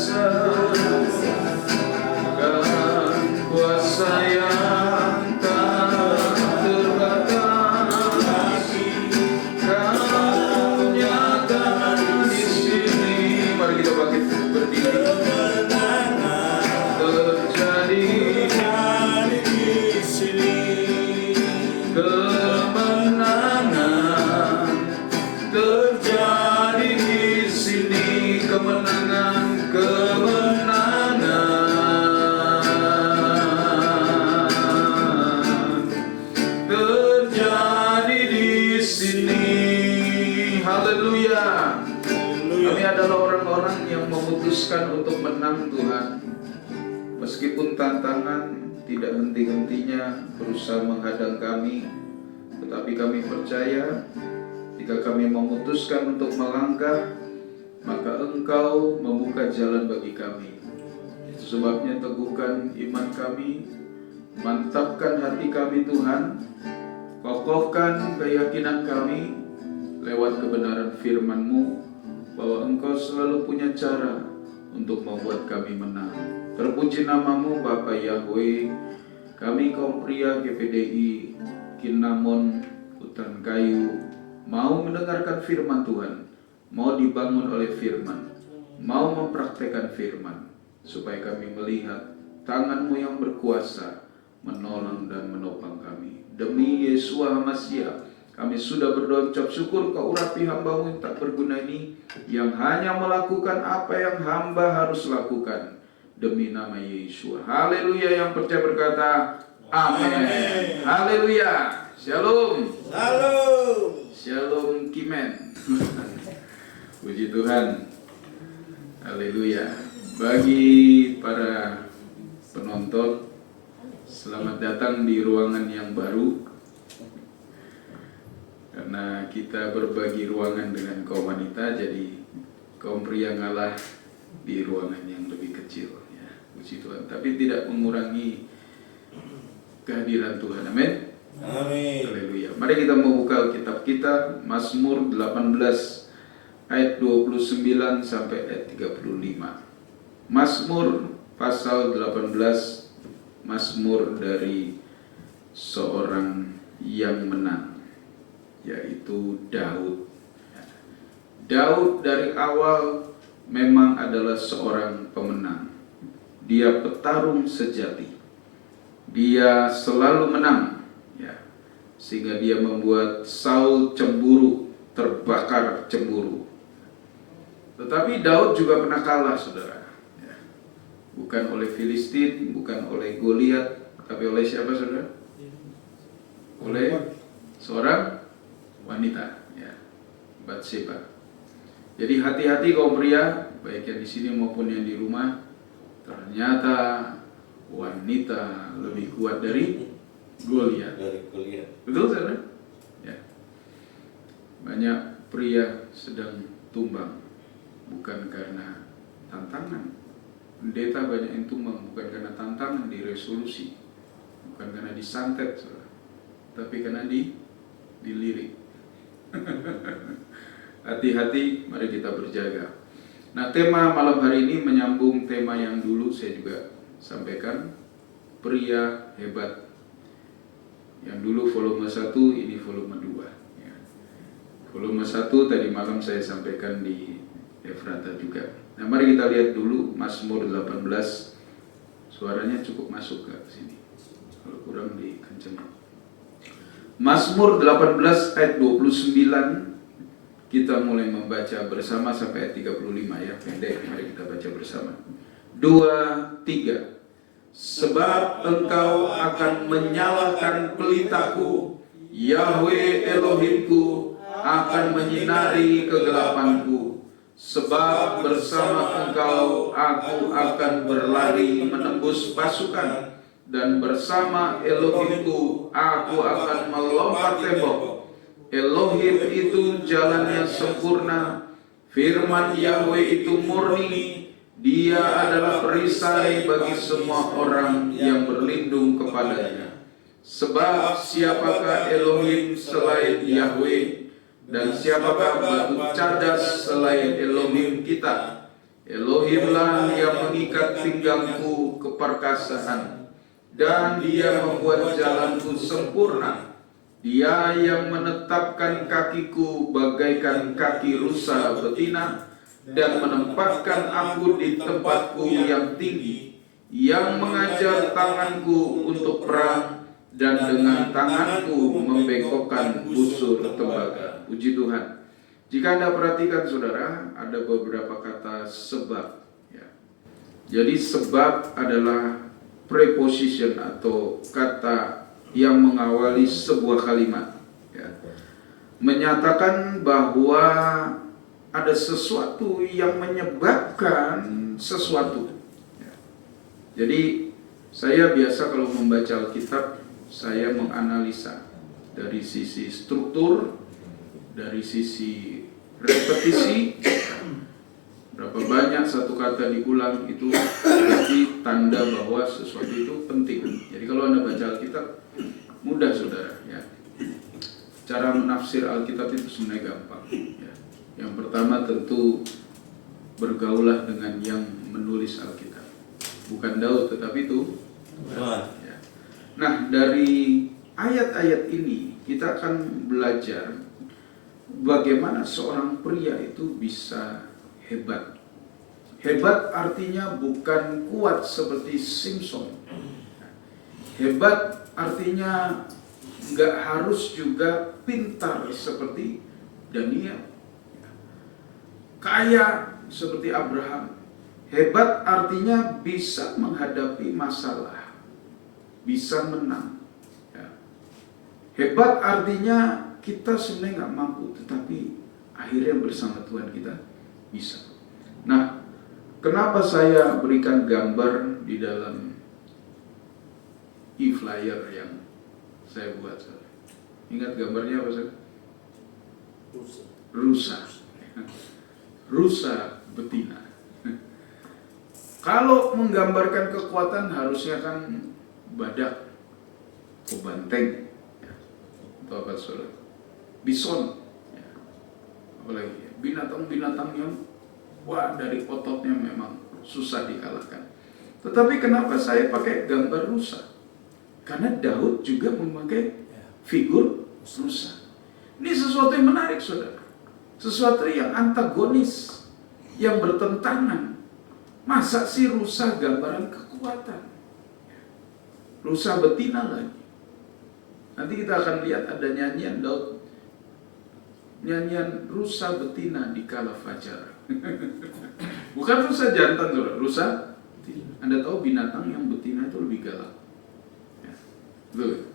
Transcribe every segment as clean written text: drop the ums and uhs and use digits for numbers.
kuasa, kuasa yang tak terbatas. Kau nyata di sini. Mari kita bangkit berdiri. Terjadi di sini kemenangan. Terjadi di sini kemenangan. Terjadi di sini. Haleluya. Kami adalah orang-orang yang memutuskan untuk menang, Tuhan. Meskipun tantangan tidak henti-hentinya berusaha menghadang kami, tetapi kami percaya jika kami memutuskan untuk melangkah, maka Engkau membuka jalan bagi kami. Itu sebabnya teguhkan iman kami, mantapkan hati kami Tuhan, kokohkan keyakinan kami lewat kebenaran firman-Mu, bahwa Engkau selalu punya cara untuk membuat kami menang. Terpuji nama-Mu Bapa Yahweh. Kami kaum pria GPDI Kinamon Hutan Kayu mau mendengarkan firman Tuhan, mau dibangun oleh firman, mau mempraktekkan firman, supaya kami melihat tangan-Mu yang berkuasa menolong dan menopang kami. Demi Yesus Hamasiah, kami sudah berdoa ucap syukur kau urapi hamba-Mu yang tak berguna ini, yang hanya melakukan apa yang hamba harus lakukan. Demi nama Yesus. Haleluya. Yang percaya berkata amin. Haleluya. Shalom. Halo. Shalom Kimen. Puji Tuhan. Haleluya. Bagi para penonton, selamat datang di ruangan yang baru. Karena kita berbagi ruangan dengan kaum wanita, jadi kaum pria ngalah di ruangan yang lebih kecil, ya. Puji Tuhan. Tapi tidak mengurangi kehadiran Tuhan. Amin. Amin. Haleluya. Mari kita membuka kitab kita, Mazmur 18 ayat 29 sampai ayat 35. Mazmur pasal 18, Mazmur dari seorang yang menang, yaitu Daud. Daud dari awal memang adalah seorang pemenang. Dia petarung sejati. Dia selalu menang, ya. Sehingga dia membuat Saul cemburu, terbakar cemburu. Tetapi Daud juga pernah kalah, saudara. Ya. Bukan oleh Filistin, bukan oleh Goliat, tapi oleh siapa, saudara? Oleh seorang wanita, ya, Batseba. Jadi hati-hati kaum pria, baik yang di sini maupun yang di rumah. Ternyata wanita lebih kuat dari Goliat. Betul, saudara? Ya. Banyak pria sedang tumbang bukan karena tantangan. Pendeta banyak yang tumbang bukan karena tantangan di resolusi, bukan karena disantet, saudara, tapi karena dilirik. Hati-hati, mari kita berjaga. Nah, tema malam hari ini menyambung tema yang dulu saya juga sampaikan, pria hebat. Yang dulu volume 1, ini volume 2, ya. Volume 1 tadi malam saya sampaikan di Efrata juga. Nah, mari kita lihat dulu Mazmur 18. Suaranya cukup masuk ke sini, kalau kurang dikencengin. Mazmur 18 ayat 29. Kita mulai membaca bersama sampai ayat 35, ya, pendek. Mari kita baca bersama. 2, 3. Sebab Engkau akan menyalakan pelitaku, Yahweh Elohimku akan menyinari kegelapanku. Sebab bersama Engkau aku akan berlari menembus pasukan, dan bersama Elohimku aku akan melompat tembok. Elohim itu jalannya sempurna, firman Yahweh itu murni. Dia adalah perisai bagi semua orang yang berlindung kepadanya. Sebab siapakah Elohim selain Yahweh, dan siapakah batu cadas selain Elohim kita? Elohim Elohimlah yang mengikat pinggangku ke perkasaan, dan Dia membuat jalanku sempurna. Dia yang menetapkan kakiku bagaikan kaki rusa betina, dan menempatkan aku di tempatku yang tinggi, yang mengajar tanganku untuk perang, dan dengan tanganku membengkokkan busur tembaga. Puji Tuhan. Jika Anda perhatikan saudara, ada beberapa kata sebab. Ya. Jadi sebab adalah preposition atau kata yang mengawali sebuah kalimat. Ya. Menyatakan bahwa ada sesuatu yang menyebabkan sesuatu. Ya. Jadi saya biasa kalau membaca Alkitab, saya menganalisa dari sisi struktur, dari sisi repetisi, berapa banyak satu kata diulang itu berarti tanda bahwa sesuatu itu penting. Jadi kalau Anda baca Alkitab mudah saudara, ya. Cara menafsir Alkitab itu sebenarnya gampang. Ya. Yang pertama tentu bergaulah dengan yang menulis Alkitab, bukan Daud tetapi itu Tuhan. Ya. Nah dari ayat-ayat ini kita akan belajar bagaimana seorang pria itu bisa hebat. Hebat artinya bukan kuat seperti Simpson. Hebat artinya nggak harus juga pintar seperti Daniel. Kaya seperti Abraham. Hebat artinya bisa menghadapi masalah, bisa menang. Hebat artinya kita sebenarnya nggak mampu, tetapi akhirnya bersama Tuhan kita bisa. Nah, kenapa saya berikan gambar di dalam e-flyer yang saya buat? Ingat gambarnya apa sih? Rusa. Rusa betina. Kalau menggambarkan kekuatan harusnya kan badak, banteng, ya. Atau apa saudara? Bison, ya. Apalagi binatang-binatang yang wah dari ototnya memang susah dikalahkan. Tetapi kenapa saya pakai gambar rusa? Karena Daud juga memakai figur rusa. Ini sesuatu yang menarik saudara. Sesuatu yang antagonis, yang bertentangan. Masa sih rusa gambaran kekuatan? Rusa betina lagi. Nanti kita akan lihat ada nyanyian Daud. Nyanyian rusa betina di kala fajar. Bukan rusa jantan, saudara. Rusa betina. Anda tahu binatang yang betina itu lebih galak. Ya. Loh,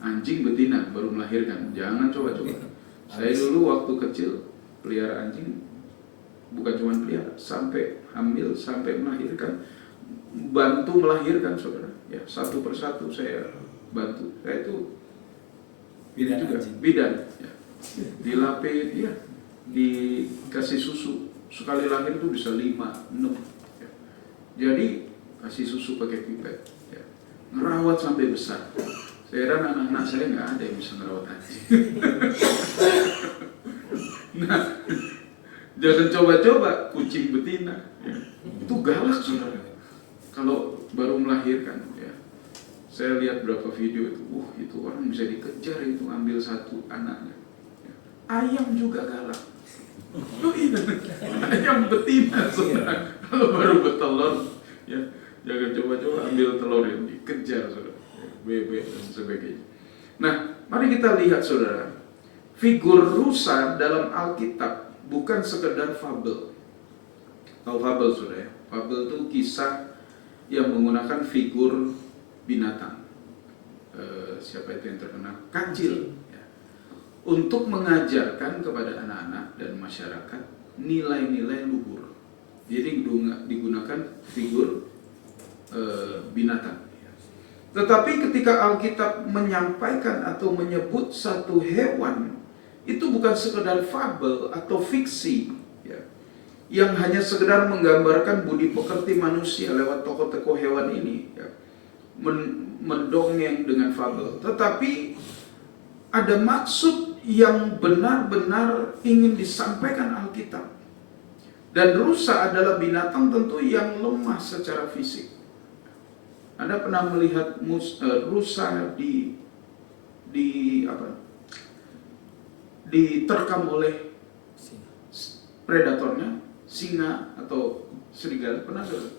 anjing betina baru melahirkan. Jangan coba-coba. Saya dulu waktu kecil pelihara anjing. Bukan cuma pelihara, sampai hamil, sampai melahirkan. Bantu melahirkan, saudara. Ya, satu persatu saya bantu. Saya itu bidan juga, bidan. Ya. Dilapis, ya, dikasih susu. Sekali lahir itu bisa 5, 6. Ya. Jadi kasih susu pakai pipet. Ya. Ngerawat sampai besar. Saya heran anak-anak saya nggak ada yang bisa ngerawat anjing. Nah, jangan coba-coba kucing betina. Ya. Itu galak saudara. Kalau baru melahirkan, ya. Saya lihat berapa video itu, itu orang bisa dikejar itu ambil satu anaknya. Ya. Ayam juga galak. Oh iya, ayam betina saudara. Kalau baru bertelur, ya jangan coba-coba ambil telur yang dikejar saudara. Bebek dan sebagainya. Nah, mari kita lihat saudara, figur rusa dalam Alkitab bukan sekedar fabel. Tahu fabel saudara ya? Fabel itu kisah yang menggunakan figur binatang. Siapa itu yang terkenal? Kancil. Ya. Untuk mengajarkan kepada anak-anak dan masyarakat nilai-nilai luhur. Jadi digunakan figur binatang. Tetapi ketika Alkitab menyampaikan atau menyebut satu hewan, itu bukan sekedar fabel atau fiksi, ya, yang hanya sekedar menggambarkan budi pekerti manusia lewat tokoh-tokoh hewan ini, ya, mendongeng dengan fabel. Tetapi ada maksud yang benar-benar ingin disampaikan Alkitab. Dan rusa adalah binatang tentu yang lemah secara fisik. Anda pernah melihat rusa diterkam oleh predatornya, singa atau serigala, pernah saudara?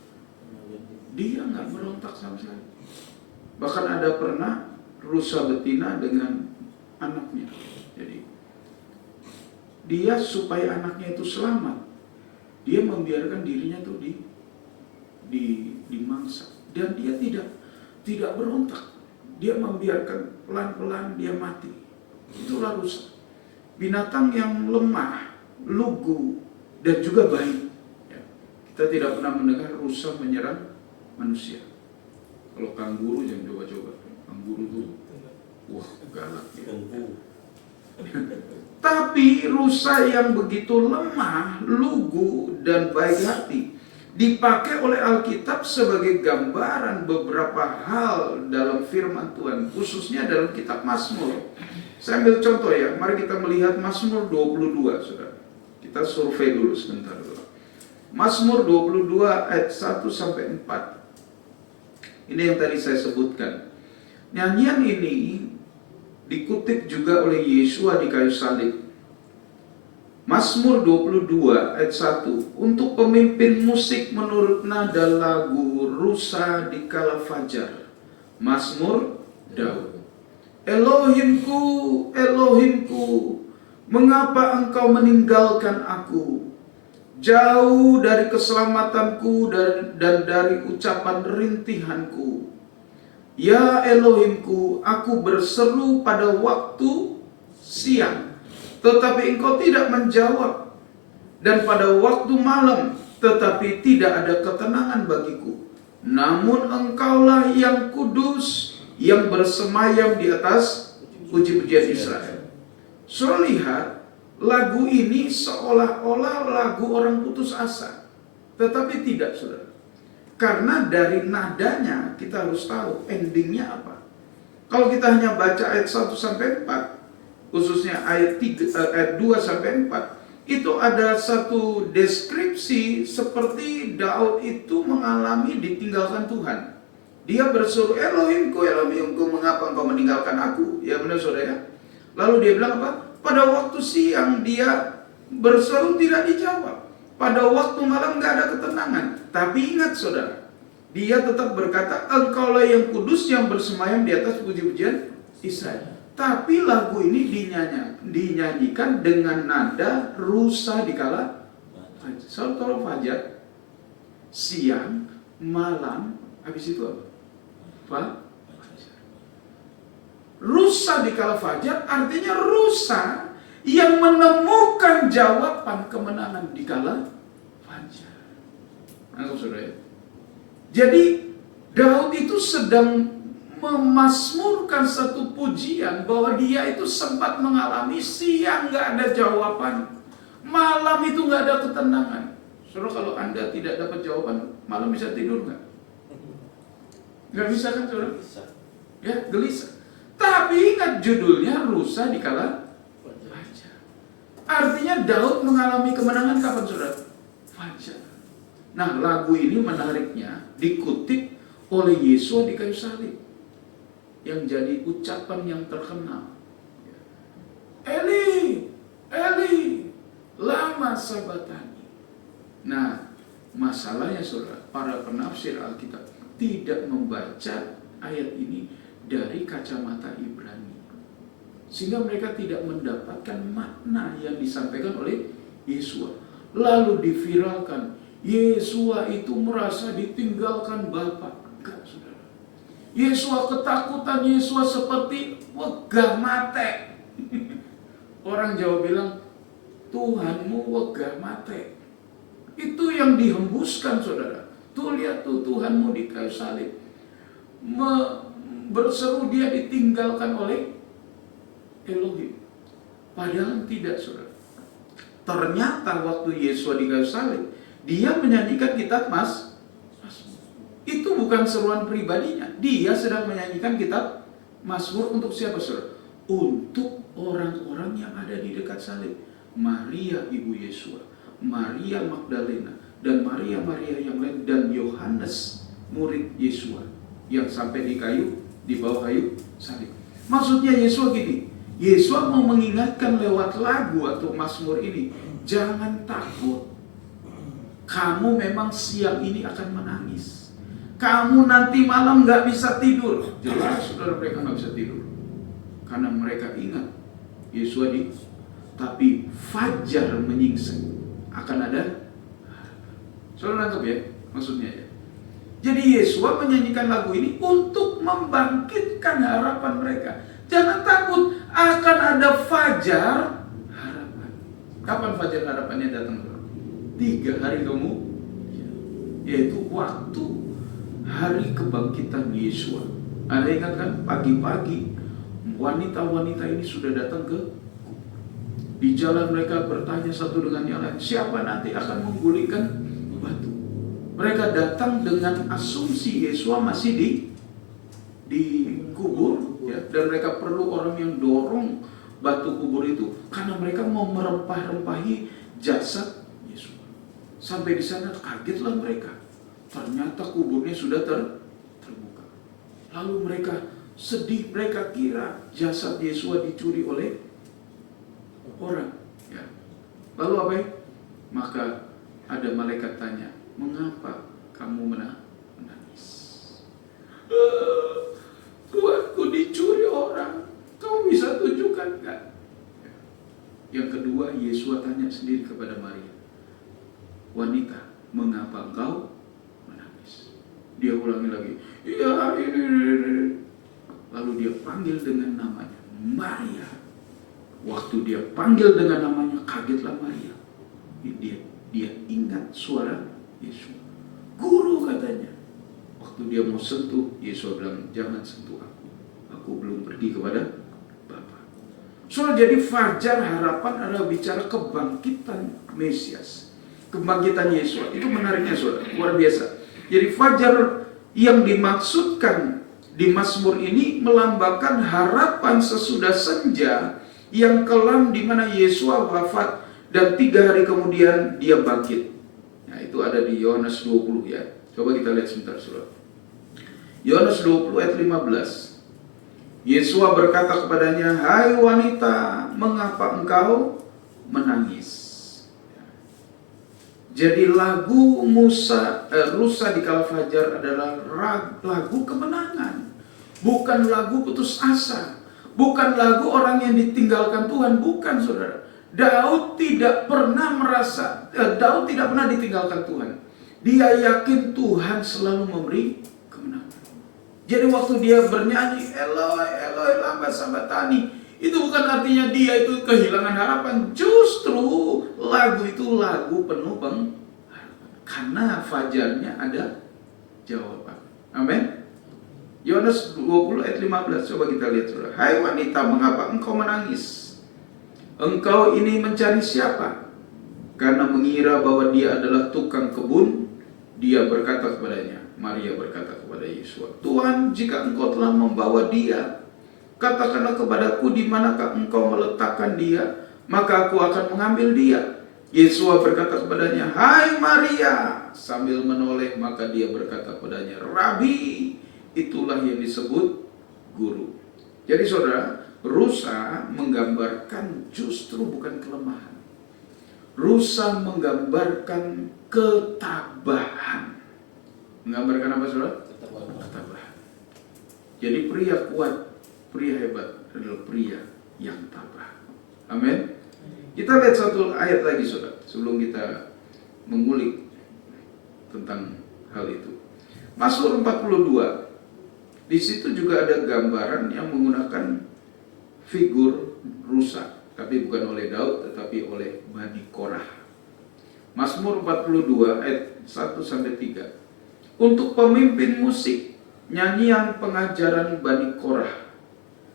Dia nggak berontak sama sekali. Bahkan ada pernah rusa betina dengan anaknya. Jadi dia supaya anaknya itu selamat, dia membiarkan dirinya tuh dimangsa, dan dia tidak berontak. Dia membiarkan pelan-pelan dia mati. Itulah rusa. Binatang yang lemah, lugu, dan juga baik. Ya. Kita tidak pernah mendengar rusa menyerang manusia. Kalau kanguru jangan coba-coba. Kanguru itu wah galak ya. Tapi rusa yang begitu lemah, lugu, dan baik hati dipakai oleh Alkitab sebagai gambaran beberapa hal dalam firman Tuhan, khususnya dalam kitab Mazmur. Saya ambil contoh ya, mari kita melihat Mazmur 22, saudara. Kita survei dulu sebentar. Mazmur 22 ayat 1 sampai 4. Ini yang tadi saya sebutkan. Nyanyian ini dikutip juga oleh Yesua di kayu salib. Mazmur 22 ayat 1. Untuk pemimpin musik menurut nada lagu rusa di kala fajar. Mazmur Daud. Elohimku, Elohimku, mengapa engkau meninggalkan aku? Jauh dari keselamatanku dan dari ucapan rintihanku. Ya Elohimku, aku berseru pada waktu siang, tetapi engkau tidak menjawab. Dan pada waktu malam, tetapi tidak ada ketenangan bagiku. Namun engkaulah yang kudus, yang bersemayam di atas puji-pujian Israel. Saudara lihat, lagu ini seolah-olah lagu orang putus asa. Tetapi tidak, saudara. Karena dari nadanya kita harus tahu endingnya apa. Kalau kita hanya baca ayat 1 sampai 4, khususnya ayat 2 sampai 4, itu ada satu deskripsi seperti Daud itu mengalami ditinggalkan Tuhan. Dia berseru, Elohimku, Elohimku, mengapa engkau meninggalkan aku? Ya benar saudara. Lalu dia bilang apa? Pada waktu siang dia berseru tidak dijawab. Pada waktu malam gak ada ketenangan. Tapi ingat saudara, dia tetap berkata, engkaulah yang kudus yang bersemayam di atas puji-pujian Israel. Tapi lagu ini dinyanyikan dengan nada rusa di kala fajar. Saudara, fajar, siang, malam, habis itu apa? Fajar. Rusa di kala fajar artinya rusa yang menemukan jawaban kemenangan di kala fajar. Anggap saudara ya. Jadi Daud itu sedang memasmurkan satu pujian bahwa dia itu sempat mengalami siang gak ada jawaban, malam itu gak ada ketenangan. Saudara, kalau Anda tidak dapat jawaban, malam bisa tidur gak? Gak bisa kan saudara? Ya, gelisah. Tapi ingat judulnya rusa di kala fajar. Artinya Daud mengalami kemenangan kapan saudara? Fajar. Nah, lagu ini menariknya dikutip oleh Yesua di kayu salib, yang jadi ucapan yang terkenal. Eli, Eli, lama sabatani. Nah, masalahnya saudara, para penafsir Alkitab tidak membaca ayat ini dari kacamata Ibrani, sehingga mereka tidak mendapatkan makna yang disampaikan oleh Yesua. Lalu diviralkan, Yesua itu merasa ditinggalkan Bapa. Enggak, saudara. Yesua ketakutan, Yesua seperti wegah mate. Orang Jawa bilang, Tuhanmu wegah mate. Itu yang dihembuskan saudara. Tuh lihat tuh Tuhanmu di kayu salib. Berseru dia ditinggalkan oleh Elohim. Padahal tidak saudara. Ternyata waktu Yesua di kayu salib, dia menyanyikan kitab Mazmur. Itu bukan seruan pribadinya. Dia sedang menyanyikan kitab Mazmur untuk siapa saudara? Untuk orang-orang yang ada di dekat salib. Maria ibu Yesua, Maria Magdalena, dan Maria-Maria yang lain, dan Yohanes murid Yesua yang sampai di bawah kayu salib. Maksudnya Yesua gini, Yesua mau mengingatkan lewat lagu atau mazmur ini, jangan takut. Kamu memang siang ini akan menangis. Kamu nanti malam gak bisa tidur. Jelas saudara, mereka gak bisa tidur karena mereka ingat Yesua tapi fajar menyingsing akan ada. Saudara nangkep ya maksudnya ya. Jadi Yesua menyanyikan lagu ini untuk membangkitkan harapan mereka. Jangan takut, akan ada fajar harapan. Kapan fajar harapannya datang? 3 hari kemudian, yaitu waktu hari kebangkitan Yesua. Ada ingat kan? Pagi-pagi wanita-wanita ini sudah datang di jalan, mereka bertanya satu dengan yang lain, siapa nanti akan menggulingkan batu. Mereka datang dengan asumsi Yesua masih di kubur, ya, dan mereka perlu orang yang dorong batu kubur itu karena mereka mau merempah-rempahi jasad Yesua. Sampai di sana kagetlah mereka, ternyata kuburnya sudah terbuka. Lalu mereka sedih, mereka kira jasad Yesua dicuri oleh orang. Ya. Lalu apa ya? Maka ada malaikat tanya, mengapa kamu menangis? Tuanku dicuri orang. Kamu bisa tunjukkan kan? Ya. Yang kedua, Yesua tanya sendiri kepada Maria, wanita, mengapa engkau menangis? Dia ulangi lagi, iya ini. Lalu dia panggil dengan namanya, Maria. Waktu dia panggil dengan namanya, kagetlah Maria. Dia ingat suara Yesus. Guru, katanya. Waktu dia mau sentuh, Yesus bilang, jangan sentuh aku. Aku belum pergi kepada Bapa. Jadi fajar harapan adalah bicara kebangkitan Mesias, kebangkitan Yesus. Itu menariknya, saudara, luar biasa. Jadi fajar yang dimaksudkan di Mazmur ini melambangkan harapan sesudah senja yang kelam, di mana Yesua wafat dan 3 hari kemudian dia bangkit. Nah, itu ada di Yohanes 20 ya. Coba kita lihat sebentar, saudara. Yohanes 20 ayat 15. Yesua berkata kepadanya, hai wanita, mengapa engkau menangis? Jadi lagu Rusa di Kala Fajar adalah lagu kemenangan, bukan lagu putus asa. Bukan lagu orang yang ditinggalkan Tuhan, bukan, saudara. Daud tidak pernah ditinggalkan Tuhan. Dia yakin Tuhan selalu memberi kemenangan. Jadi waktu dia bernyanyi, Eloi, Eloi, lama sabachthani, itu bukan artinya dia itu kehilangan harapan. Justru lagu itu lagu penuh pengharapan. Karena fajarnya ada jawaban. Amin. Yohanes 20 ayat 15, coba kita lihat, saudara. Hai wanita, mengapa engkau menangis? Engkau ini mencari siapa? Karena mengira bahwa dia adalah tukang kebun, dia berkata kepadanya, Maria berkata kepada Yesua, Tuhan, jika engkau telah membawa dia, katakanlah kepadaku di manakah engkau meletakkan dia, maka aku akan mengambil dia. Yesua berkata kepadanya, hai Maria. Sambil menoleh, maka dia berkata kepadanya, Rabi. Itulah yang disebut guru. Jadi saudara, rusa menggambarkan justru bukan kelemahan. Rusa menggambarkan ketabahan. Menggambarkan apa, saudara? Ketabahan. Jadi pria kuat, pria hebat adalah pria yang tabah. Amin. Kita lihat satu ayat lagi, saudara, sebelum kita mengulik tentang hal itu. Mazmur 42. Di situ juga ada gambaran yang menggunakan figur rusa, tapi bukan oleh Daud, tetapi oleh Bani Korah. Mazmur 42 ayat 1-3. Untuk pemimpin musik, nyanyian pengajaran Bani Korah.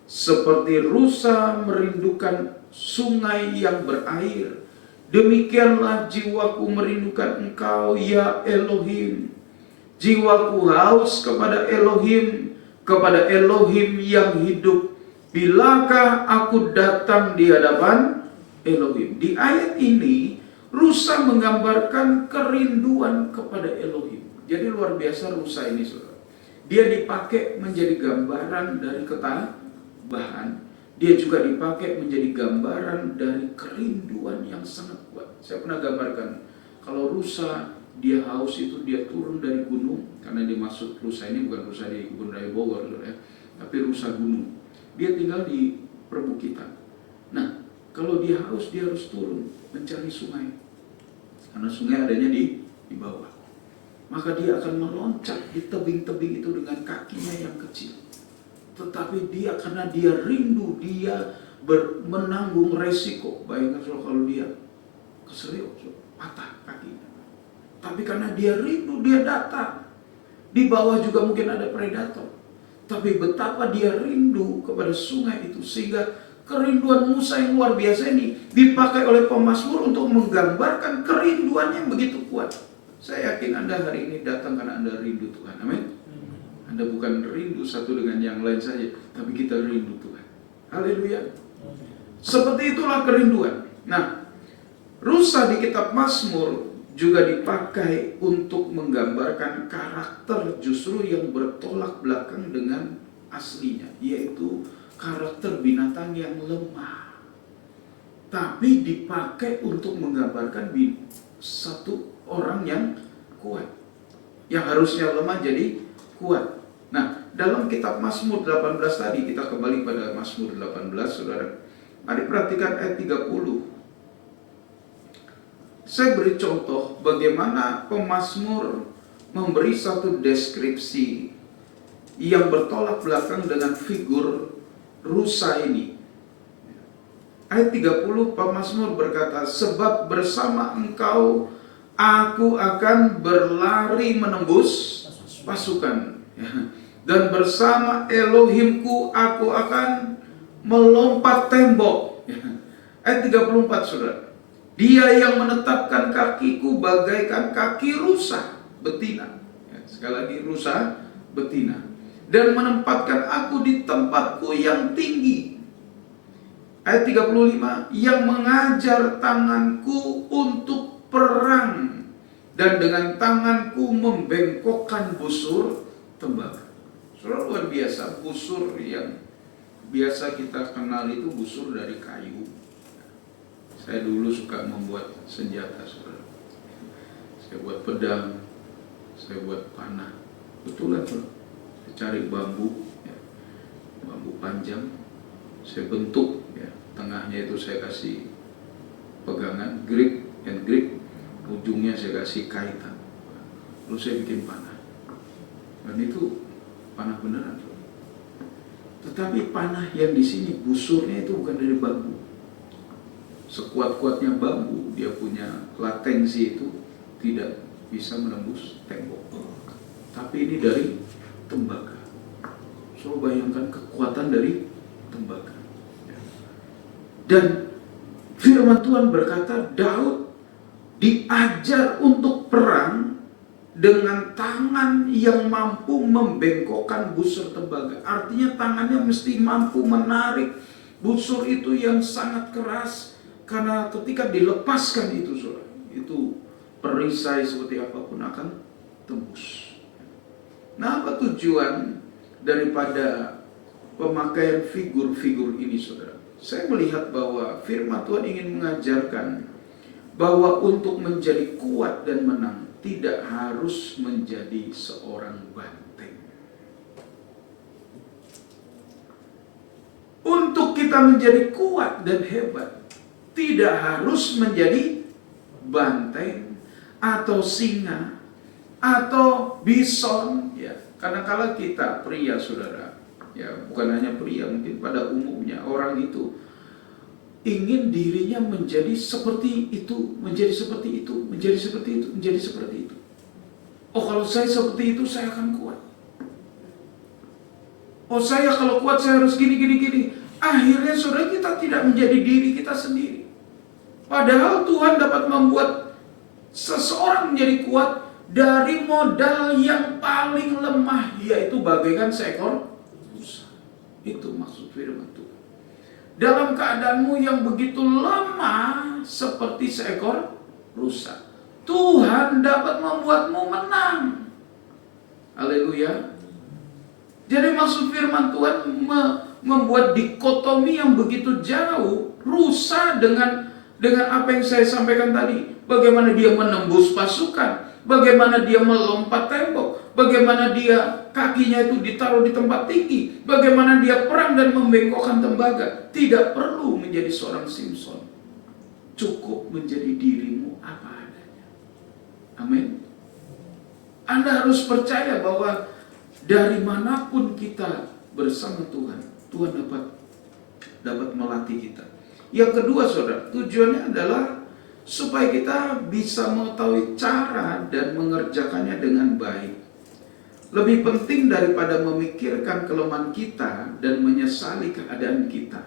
Seperti rusa merindukan sungai yang berair, demikianlah jiwaku merindukan engkau, ya Elohim. Jiwaku haus kepada Elohim, kepada Elohim yang hidup. Bilakah aku datang di hadapan Elohim? Di ayat ini Rusa menggambarkan kerinduan kepada Elohim. Jadi luar biasa rusa ini, saudara. Dia dipakai menjadi gambaran dari ketabahan. Dia juga dipakai menjadi gambaran dari kerinduan yang sangat kuat. Saya pernah gambarkan, kalau rusa dia haus itu dia turun dari gunung, karena dimaksud rusa ini bukan rusa di kebun raya Bogor, saudara, tapi rusa gunung. Dia tinggal di perbukitan. Nah, kalau dia haus dia harus turun mencari sungai, karena sungai adanya di bawah. Maka dia akan meloncat di tebing-tebing itu dengan kakinya yang kecil. Tetapi dia, karena dia rindu, dia menanggung resiko. Bayangkan kalau dia keselio, patah kakinya. Tapi karena dia rindu, dia datang. Di bawah juga mungkin ada predator. Tapi betapa dia rindu kepada sungai itu, sehingga kerinduan Musa yang luar biasa ini dipakai oleh pemazmur untuk menggambarkan kerinduan yang begitu kuat. Saya yakin Anda hari ini datang karena Anda rindu Tuhan. Amin. Anda bukan rindu satu dengan yang lain saja, tapi kita rindu Tuhan. Haleluya. Seperti itulah kerinduan. Nah, rusa di kitab Mazmur juga dipakai untuk menggambarkan karakter justru yang bertolak belakang dengan aslinya, yaitu karakter binatang yang lemah. Tapi dipakai untuk menggambarkan satu orang yang kuat, yang harusnya lemah jadi kuat. Nah, dalam kitab Mazmur 18 tadi, kita kembali pada Mazmur 18, saudara. Mari perhatikan ayat 30. Saya beri contoh bagaimana pemazmur memberi satu deskripsi yang bertolak belakang dengan figur rusa ini. Ayat 30, pemazmur berkata, sebab bersama engkau aku akan berlari menembus pasukan. Dan bersama Elohimku aku akan melompat tembok. Ayat 34, saudara. Dia yang menetapkan kakiku bagaikan kaki rusa betina. Sekali lagi, rusa betina. Dan menempatkan aku di tempatku yang tinggi. Ayat 35, yang mengajar tanganku untuk perang, dan dengan tanganku membengkokkan busur tembaga. Saudara, luar biasa, busur yang biasa kita kenal itu busur dari kayu. Saya dulu suka membuat senjata, saudara. Saya buat pedang, saya buat panah. Betulan, saudara. Saya cari bambu, ya, bambu panjang, saya bentuk, ya, tengahnya itu saya kasih pegangan, grip and grip, ujungnya saya kasih kaitan. Lalu saya bikin panah. Dan itu panah beneran. Tetapi panah yang di sini busurnya itu bukan dari bambu. Sekuat-kuatnya bambu, dia punya latensi itu tidak bisa menembus tembok. Tapi ini dari tembaga. So bayangkan kekuatan dari tembaga. Dan firman Tuhan berkata, Daud diajar untuk perang dengan tangan yang mampu membengkokkan busur tembaga. Artinya tangannya mesti mampu menarik busur itu yang sangat keras, karena ketika dilepaskan itu, saudara, itu perisai seperti apapun akan tembus. Nah, apa tujuan daripada pemakaian figur-figur ini, saudara? Saya melihat bahwa firman Tuhan ingin mengajarkan bahwa untuk menjadi kuat dan menang tidak harus menjadi seorang banteng. Untuk kita menjadi kuat dan hebat, tidak harus menjadi banteng atau singa atau bison, ya. Karena kalau kita pria, saudara, ya, bukan hanya pria, mungkin pada umumnya orang itu ingin dirinya menjadi seperti itu, menjadi seperti itu, menjadi seperti itu, menjadi seperti itu. Oh, kalau saya seperti itu, saya akan kuat. Oh, saya kalau kuat, saya harus gini, gini, gini. Akhirnya, saudara, kita tidak menjadi diri kita sendiri. Padahal Tuhan dapat membuat seseorang menjadi kuat dari modal yang paling lemah, yaitu bagaikan seekor rusa. Itu maksud firman Tuhan. Dalam keadaanmu yang begitu lemah seperti seekor rusak. Tuhan dapat membuatmu menang. Haleluya. Jadi maksud firman Tuhan membuat dikotomi yang begitu jauh, rusa dengan apa yang saya sampaikan tadi. Bagaimana dia menembus pasukan, bagaimana dia melompat tembok, bagaimana dia kakinya itu ditaruh di tempat tinggi, bagaimana dia perang dan membengkokkan tembaga. Tidak perlu menjadi seorang Simpson, cukup menjadi dirimu apa adanya. Amin. Anda harus percaya bahwa dari manapun kita bersama Tuhan, Tuhan dapat melatih kita. Yang kedua, saudara, tujuannya adalah supaya kita bisa mengetahui cara dan mengerjakannya dengan baik. Lebih penting daripada memikirkan kelemahan kita dan menyesali keadaan kita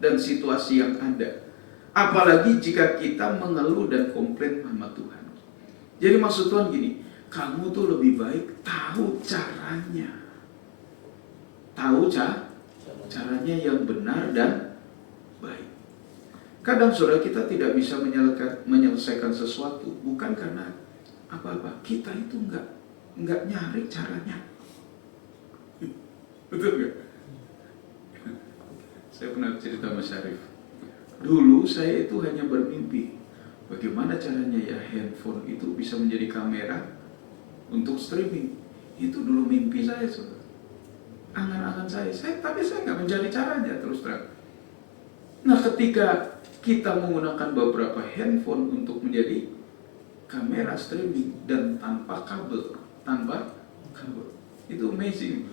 dan situasi yang ada. Apalagi jika kita mengeluh dan komplain sama Tuhan. Jadi maksud Tuhan gini, kamu tuh lebih baik tahu caranya. Tahu caranya yang benar dan baik. Kadang saudara kita tidak bisa menyelesaikan sesuatu bukan karena apa-apa. Kita itu enggak nyari caranya. Betul nggak? Saya pernah cerita sama Syarif. Dulu saya itu hanya bermimpi bagaimana caranya ya handphone itu bisa menjadi kamera untuk streaming. Itu dulu mimpi saya, saudara. Angan-angan saya. Tapi saya nggak mencari caranya, terus terang. Nah, ketika kita menggunakan beberapa handphone untuk menjadi kamera streaming dan tanpa kabel, itu amazing.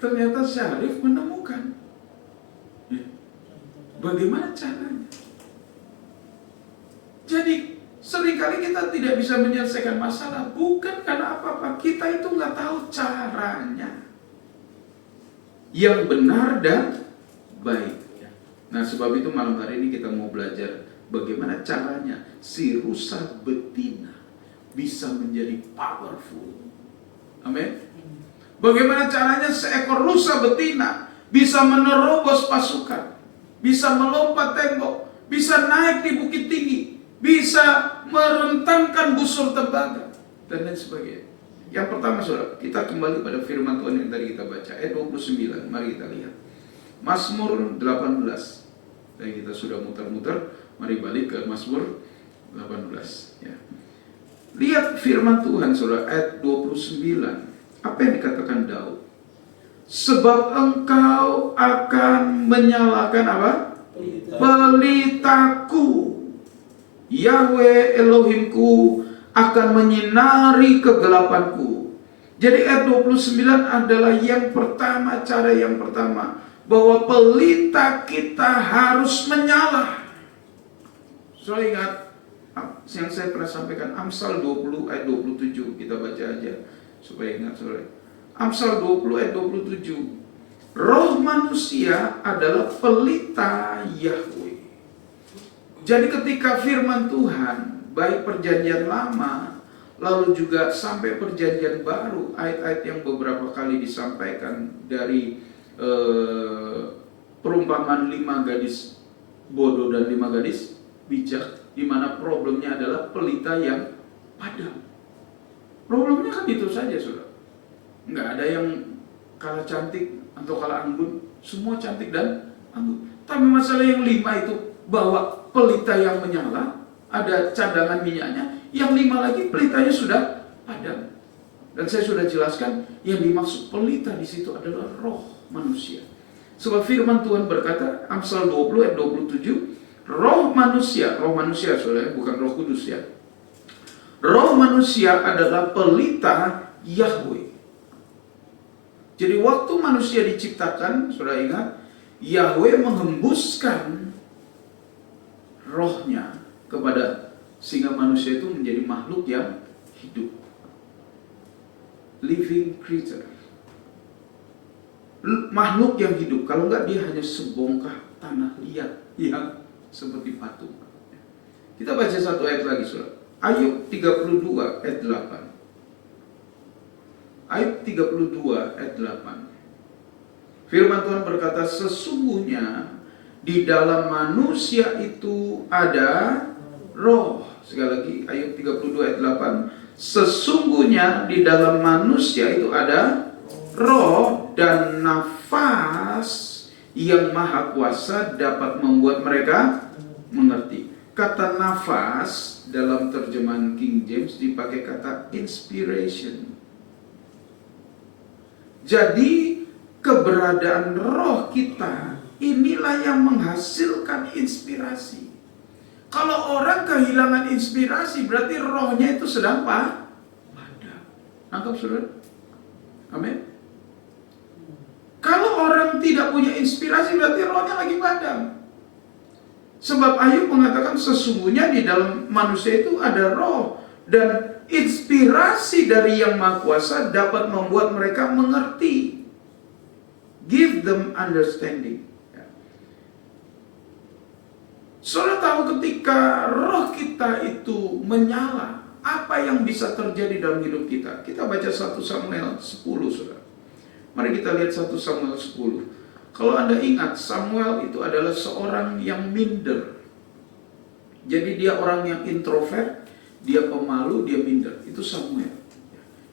Ternyata Syarif menemukan bagaimana caranya. Jadi seringkali kita tidak bisa menyelesaikan masalah bukan karena apa-apa. Kita itu nggak tahu caranya yang benar dan baik. Nah, sebab itu malam hari ini kita mau belajar bagaimana caranya si rusa betina bisa menjadi powerful. Amin. Bagaimana caranya seekor rusa betina bisa menerobos pasukan, bisa melompat tembok, bisa naik di bukit tinggi, bisa merentangkan busur tembaga, dan lain sebagainya. Yang pertama, saudara, kita kembali pada firman Tuhan yang tadi kita baca, ayat 29. Mari kita lihat. Mazmur 18. Dan kita sudah muter-muter, mari balik ke Mazmur 18. Ya. Lihat firman Tuhan, saudara, ayat 29. Apa yang dikatakan Daud? Sebab engkau akan menyalakan apa? Pelitaku. Yahweh Elohimku akan menyinari kegelapanku. Jadi ayat 29 adalah yang pertama, cara yang pertama, bahwa pelita kita harus menyala. Soalnya ingat yang saya pernah sampaikan, Amsal 20 ayat 27, kita baca aja supaya ingat, saudara. Amsal 20 ayat 27. Roh manusia adalah pelita Yahweh. Jadi ketika firman Tuhan, baik perjanjian lama, lalu juga sampai perjanjian baru, ayat-ayat yang beberapa kali disampaikan dari perumpamaan 5 gadis bodoh dan 5 gadis bijak, di mana problemnya adalah pelita yang padam. Problemnya kan itu saja, saudara. Nggak ada yang kalah cantik atau kalah anggun, semua cantik dan anggun. Tapi masalah yang 5 itu, bahwa pelita yang menyala, ada cadangan minyaknya, yang 5 lagi pelitanya sudah padam. Dan saya sudah jelaskan, yang dimaksud pelita di situ adalah roh manusia. Sebab firman Tuhan berkata, Amsal 20 ayat 27, roh manusia saudara, bukan Roh Kudus ya. Roh manusia adalah pelita Yahweh. Jadi waktu manusia diciptakan, saudara ingat, Yahweh menghembuskan rohnya kepada, sehingga manusia itu menjadi makhluk yang hidup, living creature, makhluk yang hidup. Kalau enggak, dia hanya sebongkah tanah liat yang seperti patung. Kita baca satu ayat lagi, saudara. Ayub 32 ayat 8. Ayub 32 ayat 8. Firman Tuhan berkata, sesungguhnya di dalam manusia itu ada roh. Sekali lagi ayat 32 ayat 8. Sesungguhnya di dalam manusia itu ada roh dan nafas yang maha kuasa dapat membuat mereka mengerti. Kata nafas dalam terjemahan King James dipakai kata inspiration. Jadi keberadaan roh kita inilah yang menghasilkan inspirasi. Kalau orang kehilangan inspirasi berarti rohnya itu sedang padam. Nangkap saudara? Amin. Kalau orang tidak punya inspirasi berarti rohnya lagi padam. Sebab Ayub mengatakan sesungguhnya di dalam manusia itu ada roh dan inspirasi dari Yang Maha Kuasa dapat membuat mereka mengerti. Give them understanding. Saudara tahu ketika roh kita itu menyala, apa yang bisa terjadi dalam hidup kita? Kita baca 1 Samuel 10, saudara. Mari kita lihat 1 Samuel 10. Kalau Anda ingat, Samuel itu adalah seorang yang minder. Jadi dia orang yang introvert, dia pemalu, dia minder. Itu Samuel.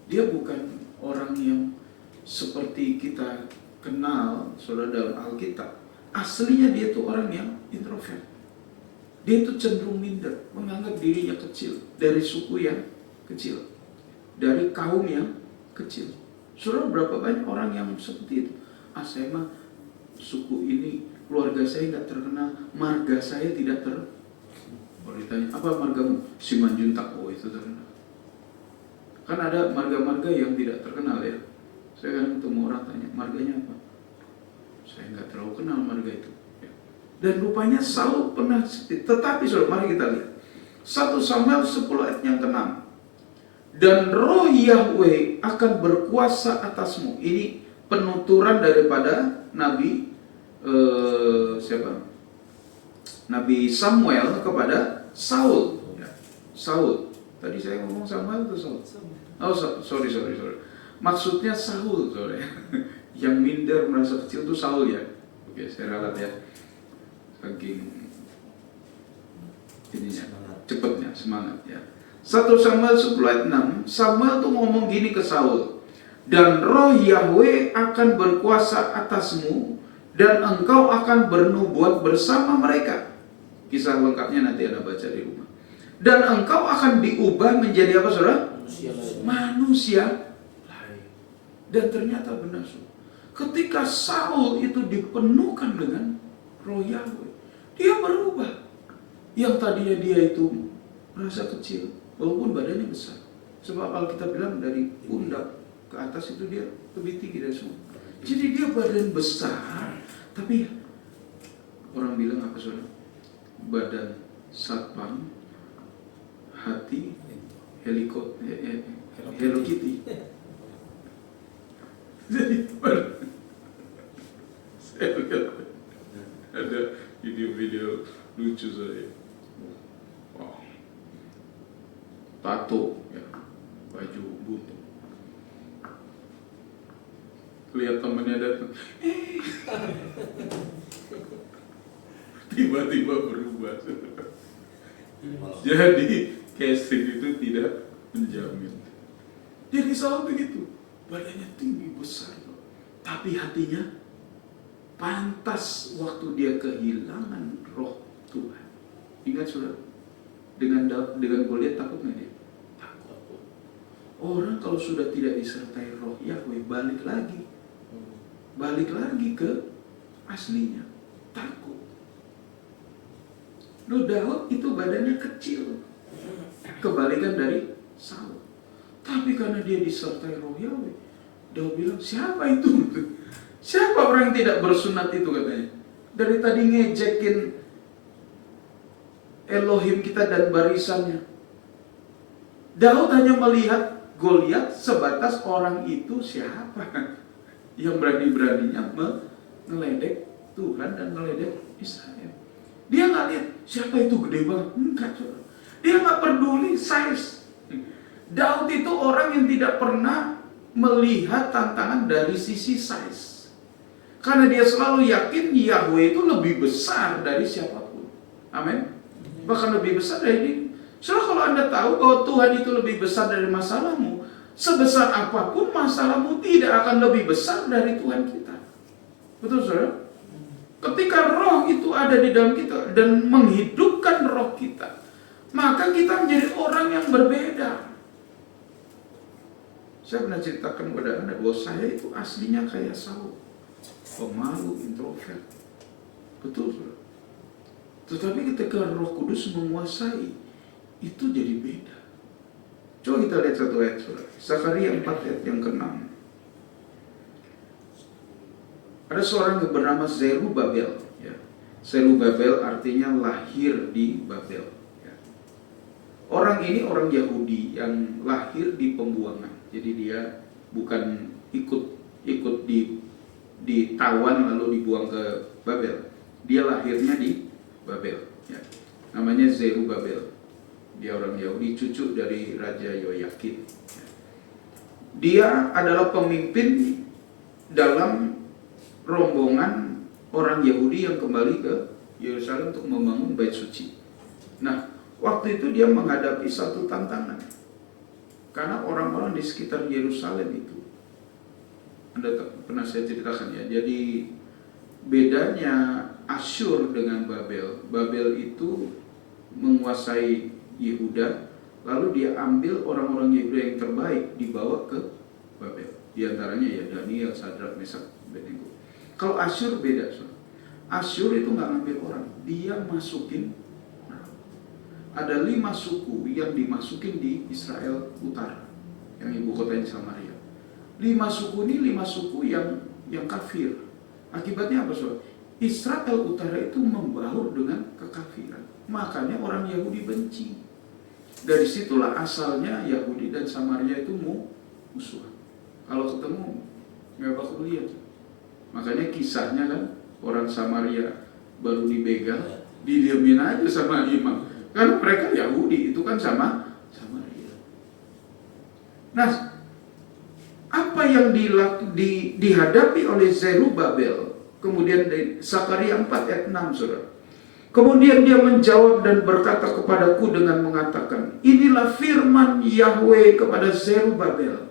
Dia bukan orang yang seperti kita kenal, saudara, dalam Alkitab. Aslinya dia itu orang yang introvert. Dia itu cenderung minder, menganggap dirinya kecil, dari suku yang kecil, dari kaum yang kecil. Saudara, berapa banyak orang yang seperti itu? Saya mah suku ini, keluarga saya nggak terkenal, marga saya tidak terkenal. Kalau ditanya, apa margamu? Simanjuntak, oh itu terkenal. Kan ada marga-marga yang tidak terkenal ya. Saya kadang ketemu orang tanya, marganya apa? Saya nggak terlalu kenal marga itu. Dan rupanya Saul pernah, tetapi saudara, mari kita lihat 1 Samuel 10 ayat yang ke-6. Dan roh Yahweh akan berkuasa atasmu. Ini penuturan daripada Nabi siapa? Nabi Samuel kepada Saul. Saul. Tadi saya ngomong Samuel atau Saul? Oh, sorry. Maksudnya Saul, saudara. Yang minder merasa kecil itu Saul ya. Oke, saya ralat ya. Saking ininya, cepatnya, semangat ya. 1 Samuel 10 ayat 6, Samuel tuh ngomong gini ke Saul. Dan roh Yahweh akan berkuasa atasmu, dan engkau akan bernubuat bersama mereka. Kisah lengkapnya nanti Anda baca di rumah. Dan engkau akan diubah menjadi apa, saudara? Manusia lain. Dan ternyata benar, saudara. Ketika Saul itu dipenuhkan dengan roh Yahweh, dia berubah. Yang tadinya dia itu merasa kecil, walaupun badannya besar. Sebab Alkitab bilang dari pundak ke atas itu dia lebih tinggi dari semua. Jadi dia badan besar, tapi orang bilang apa, saudara? Badan satpam, hati Hello Kitty. Jadi saya lihat ada video-video lucu saya. Wow. Tato ya, baju butuh. Lihat temannya datang, tiba-tiba berubah. Jadi casting itu tidak menjamin. Jadi Saul begitu, badannya tinggi besar, tapi hatinya pantas waktu dia kehilangan roh Tuhan. Ingat saudara, dengan Goliat takut nggak dia? Takut. Orang kalau sudah tidak disertai roh Yahweh balik lagi ke aslinya, takut. Loh, Daud itu badannya kecil, kebalikan dari Saul. Tapi karena dia disertai roh Yahweh, Daud bilang, siapa itu? Siapa orang yang tidak bersunat itu, katanya. Dari tadi ngejekin Elohim kita dan barisannya. Daud hanya melihat Goliat sebatas orang itu siapa yang berani-beraninya meledek Tuhan dan meledek Israel. Dia nggak lihat siapa itu gede banget, enggak, saudara. Dia nggak peduli size. Daud itu orang yang tidak pernah melihat tantangan dari sisi size. Karena dia selalu yakin Yahweh itu lebih besar dari siapapun. Amin. Bahkan lebih besar dari ini. Soalnya kalau Anda tahu bahwa Tuhan itu lebih besar dari masalahmu, sebesar apapun masalahmu tidak akan lebih besar dari Tuhan kita. Betul saudara? Ketika roh itu ada di dalam kita dan menghidupkan roh kita, maka kita menjadi orang yang berbeda. Saya pernah ceritakan kepada Anda bahwa saya itu aslinya kayak Saul, pemalu, introvert. Betul saudara? Tetapi ketika Roh Kudus menguasai, itu jadi beda. Coba kita lihat satu ayat saudara. Zakaria 4 ayat yang ke-6. Ada seorang yang bernama Zerubabel. Ya. Zerubabel artinya lahir di Babel. Ya. Orang ini orang Yahudi yang lahir di pembuangan. Jadi dia bukan ikut ditawan lalu dibuang ke Babel. Dia lahirnya di Babel. Ya. Namanya Zerubabel. Dia orang Yahudi, cucu dari Raja Yoyakin. Ya. Dia adalah pemimpin dalam rombongan orang Yahudi yang kembali ke Yerusalem untuk membangun bait suci. Nah, waktu itu dia menghadapi satu tantangan. Karena orang-orang di sekitar Yerusalem itu, Anda pernah saya ceritakan ya, jadi bedanya Asyur dengan Babel. Babel itu menguasai Yehuda, lalu dia ambil orang-orang Yehuda yang terbaik dibawa ke Babel. Di antaranya ya Daniel, Sadrak, Mesak, Abednego. Kalau Asyur beda, Asyur itu nggak ngambil orang, dia masukin orang. Ada 5 suku yang dimasukin di Israel Utara, yang ibu kotanya Samaria. 5 suku ini 5 suku yang kafir. Akibatnya apa saudara? Israel Utara itu membaur dengan kekafiran. Makanya orang Yahudi benci. Dari situlah asalnya Yahudi dan Samaria itu musuh. Kalau ketemu nggak bakal lihat. Makanya kisahnya kan orang Samaria baru dibegal, didiamin aja sama imam. Kan mereka Yahudi, itu kan sama Samaria. Nah, apa yang dihadapi oleh Zerubabel, kemudian di Zakaria 4 ayat 6 saudara. Kemudian dia menjawab dan berkata kepadaku dengan mengatakan, inilah firman Yahweh kepada Zerubabel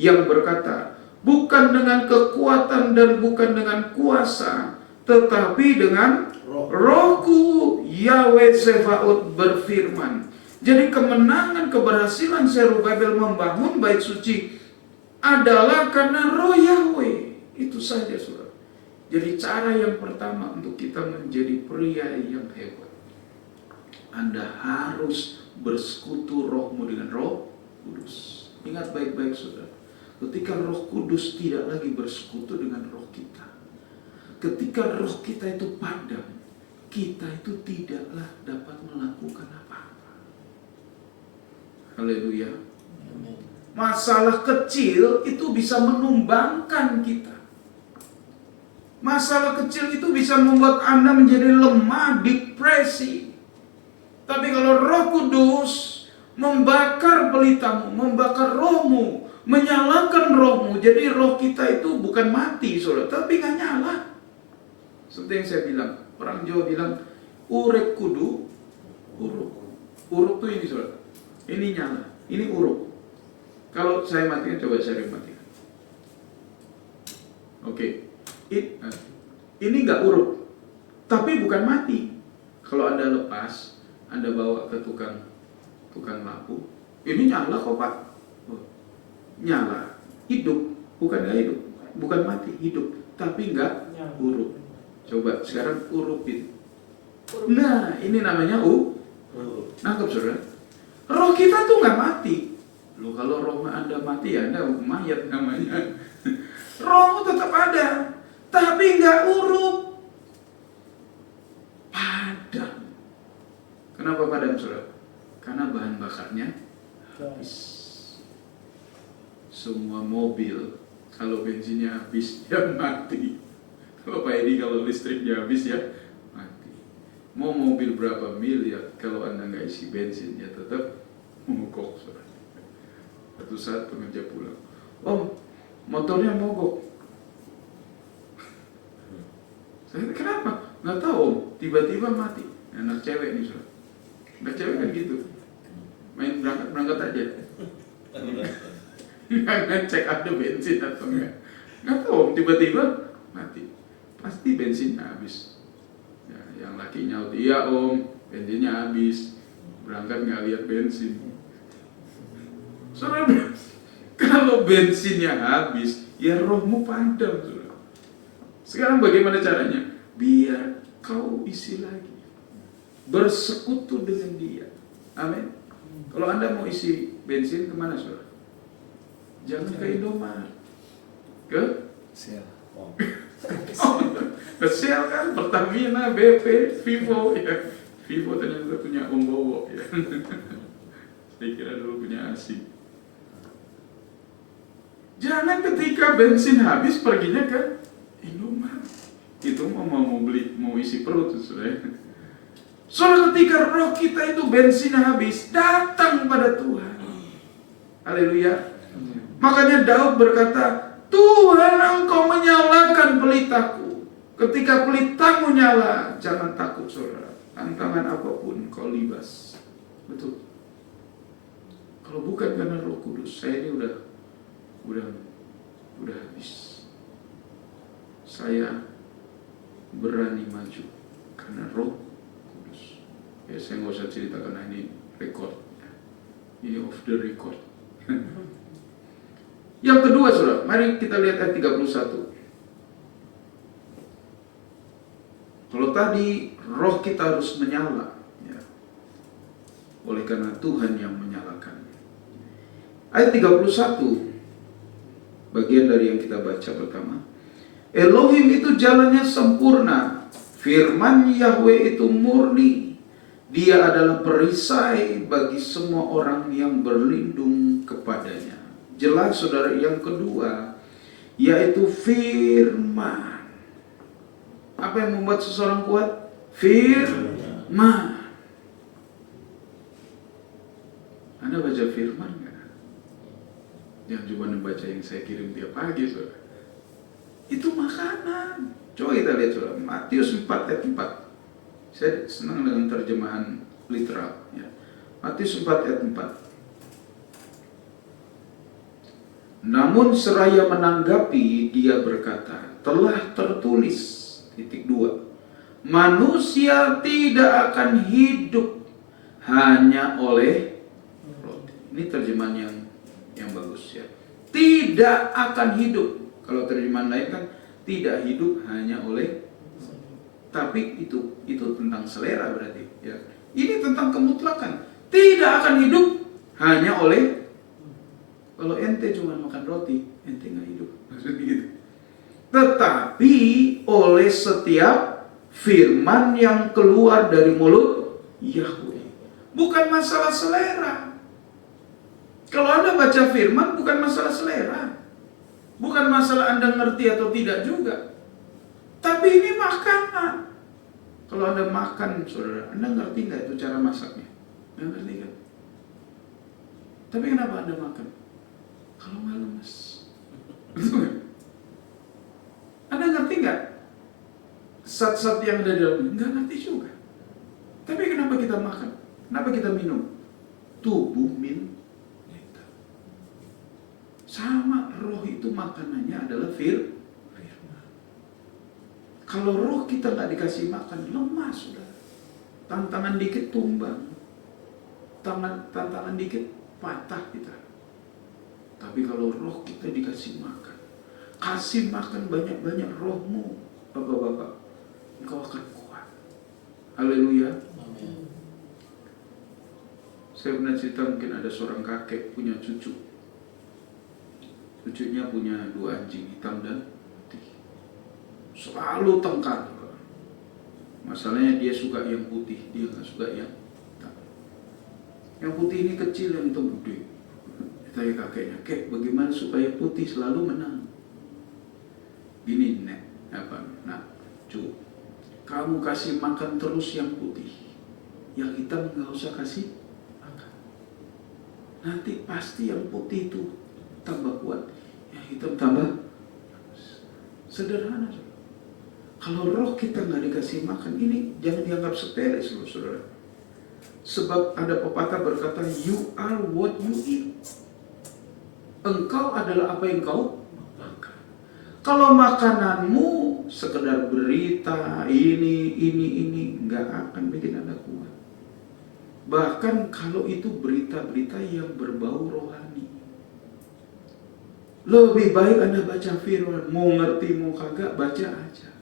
yang berkata, bukan dengan kekuatan dan bukan dengan kuasa, tetapi dengan Rohku, Yahweh Sebaot berfirman. Jadi kemenangan keberhasilan Zerubabel membangun bait suci adalah karena roh Yahweh. Itu saja saudara. Jadi cara yang pertama untuk kita menjadi pria yang hebat, Anda harus bersekutu rohmu dengan Roh Kudus. Ingat baik-baik saudara. Ketika Roh Kudus tidak lagi bersekutu dengan roh kita, ketika roh kita itu padam, kita itu tidaklah dapat melakukan apa-apa. Haleluya. Masalah kecil itu bisa menumbangkan kita. Masalah kecil itu bisa membuat Anda menjadi lemah, depresi. Tapi kalau Roh Kudus membakar pelitamu, membakar rohmu, menyalakan rohmu, jadi roh kita itu bukan mati, saudara, tapi nggak nyala. Seperti yang saya bilang, orang Jawa bilang, urek kudu, uruk. Uruk itu ini, saudara. Ini nyala, ini uruk. Kalau saya matikan, coba saya matikan. Oke. Ini nggak uruk, tapi bukan mati. Kalau Anda lepas, Anda bawa ke tukang lampu, ini nyala kok Pak. Oh, nyala, hidup, bukan nggak hidup, bukan mati, hidup, tapi nggak uruk. Coba sekarang urupin. Nah, ini namanya nangkep saudara. Roh kita tuh nggak mati. Loh, kalau roh Anda mati ya Anda mayat namanya. Rohmu tetap ada, tapi nggak uruk. Padam. Kenapa padam saudara? Karena bahan bakarnya habis. Semua mobil kalau bensinnya habis ya mati. Kalau Pak Edi kalau listriknya habis ya mati. Mau mobil berapa miliar kalau Anda nggak isi bensin ya tetap mogok saudara. Satu saat pengerja pulang, motornya mogok. Saya kata, kenapa? Nggak tahu om, tiba-tiba mati. Anak cewek nih saudara. Anak cewek kan gitu, main berangkat aja, nggak ngecek ada bensin atau enggak. Nggak tahu om, tiba-tiba mati. Pasti bensinnya habis. Ya, yang laki nyaut, iya om, bensinnya habis. Berangkat nggak lihat bensin. Saudara, kalau bensinnya habis, ya rohmu padam, saudara. Sekarang bagaimana caranya? Biar kau isi lagi, bersekutu dengan dia. Amin. Kalau Anda mau isi bensin kemana, saudara? Jangan ke Indomaret, ke Shell. ke Shell kan, Pertamina, BP, Vivo ya. Vivo ternyata punya Om Bowo ya. Saya kira dulu punya asing. Jangan ketika bensin habis perginya ke Indomaret. Itu mau beli, mau isi perut, saudara. Soalnya ketika roh kita itu bensinnya habis, datang pada Tuhan. Haleluya. Makanya Daud berkata, Tuhan engkau menyalakan pelitaku. Ketika pelitamu nyala, jangan takut saudara. Tantangan apapun kau libas. Betul. Kalau bukan karena Roh Kudus, saya ini udah habis. Saya berani maju karena Roh Kudus. Ya saya nggak usah cerita karena ini record. Ini off the record. Yang kedua saudara, mari kita lihat ayat 31. Kalau tadi roh kita harus menyala, ya, oleh karena Tuhan yang menyalakan. Ayat 31, bagian dari yang kita baca pertama. Elohim itu jalannya sempurna, firman Yahweh itu murni. Dia adalah perisai bagi semua orang yang berlindung kepadanya. Jelas saudara, yang kedua yaitu firman. Apa yang membuat seseorang kuat? Firman. Anda baca firman nggak? Jangan cuma membaca yang saya kirim tiap pagi, saudara. Itu makanan. Coba kita lihat saudara, Matius 4 ayat 4. Saya senang dengan terjemahan literal. Ya. Matius 4 ayat 4. Namun seraya menanggapi, dia berkata, telah tertulis, titik 2, manusia tidak akan hidup hanya oleh roti. Ini terjemahan yang bagus ya. Tidak akan hidup. Kalau terjemahan lain kan tidak hidup hanya oleh, tapi itu tentang selera berarti ya. Ini tentang kemutlakan. Tidak akan hidup hanya oleh. Kalau ente cuma makan roti, ente nggak hidup, maksudnya gitu. Tetapi oleh setiap firman yang keluar dari mulut Yahweh. Bukan masalah selera. Kalau Anda baca firman, bukan masalah selera. Bukan masalah Anda ngerti atau tidak juga. Tapi ini makanan. Kalau Anda makan, saudara, Anda ngerti nggak itu cara masaknya? Nggak ngerti kan? Tapi kenapa Anda makan? Kalau nggak lemes. Betul. Anda ngerti nggak? Zat-zat yang ada di dalamnya? Nggak ngerti juga. Tapi kenapa kita makan? Kenapa kita minum? Tubuh minta. Sama roh itu makanannya adalah firman. Kalau roh kita nggak dikasih makan, lemah sudah. Tantangan dikit tumbang. Tantangan dikit patah kita. Tapi kalau roh kita dikasih makan, kasih makan banyak-banyak rohmu, bapak-bapak, engkau akan kuat. Haleluya. Amin. Saya pernah cerita, mungkin ada seorang kakek punya cucu. Cucunya punya 2 anjing, hitam dan putih. Selalu tengkar. Masalahnya dia suka yang putih, dia nggak suka yang hitam. Yang putih ini kecil, yang hitam gede. Tanya kakeknya, kek, bagaimana supaya putih selalu menang? Gini, kamu kasih makan terus yang putih, yang hitam nggak usah kasih makan. Nanti pasti yang putih itu tambah kuat, yang hitam tambah. Sederhana. Kalau roh kita nggak dikasih makan, ini jangan dianggap sepele, saudara. Sebab ada pepatah berkata, you are what you eat. Engkau adalah apa yang kau makan. Kalau makananmu sekedar berita, ini, nggak akan bikin Anda kuat. Bahkan kalau itu berita-berita yang berbau rohani. Lebih baik Anda baca firman, mau ngerti mau kagak, baca aja.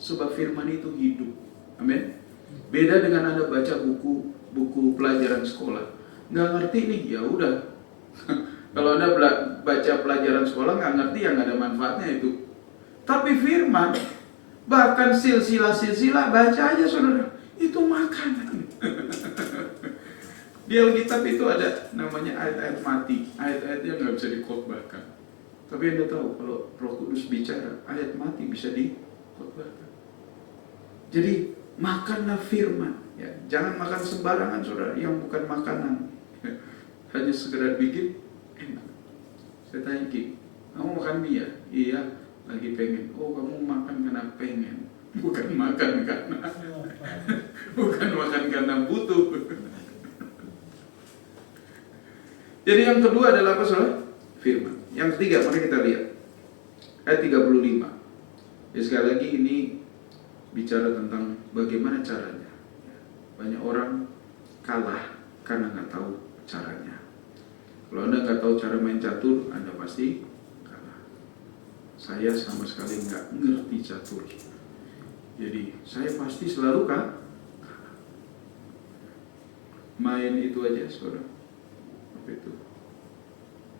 Sebab firman itu hidup. Amin. Beda dengan Anda baca buku pelajaran sekolah. Nggak ngerti nih, ya udah. Kalau Anda baca pelajaran sekolah nggak ngerti, yang nggak ada manfaatnya itu. Tapi firman, bahkan silsilah baca aja saudara, itu makanan. Di Alkitab itu ada namanya ayat-ayat mati, ayat-ayat yang nggak bisa dikhotbahkan. Tapi Anda tahu kalau Roh Kudus bicara, ayat mati bisa dikhotbahkan. Jadi makanlah firman, ya. Jangan makan sembarangan saudara, yang bukan makanan. Hanya sekedar bikin enak. Saya tanya, Ki, kamu makan mie ya? Iya, lagi pengen. Oh, kamu makan karena pengen, bukan makan karena butuh. Jadi yang kedua adalah apa saudara? Firman. Yang ketiga, mari kita lihat ayat 35. Ya, sekali lagi ini bicara tentang bagaimana caranya. Banyak orang kalah karena nggak tahu caranya. Kalau Anda nggak tahu cara main catur, Anda pasti kalah. Saya sama sekali nggak ngerti catur, jadi saya pasti selalu kalah. Main itu aja saudara, apa itu?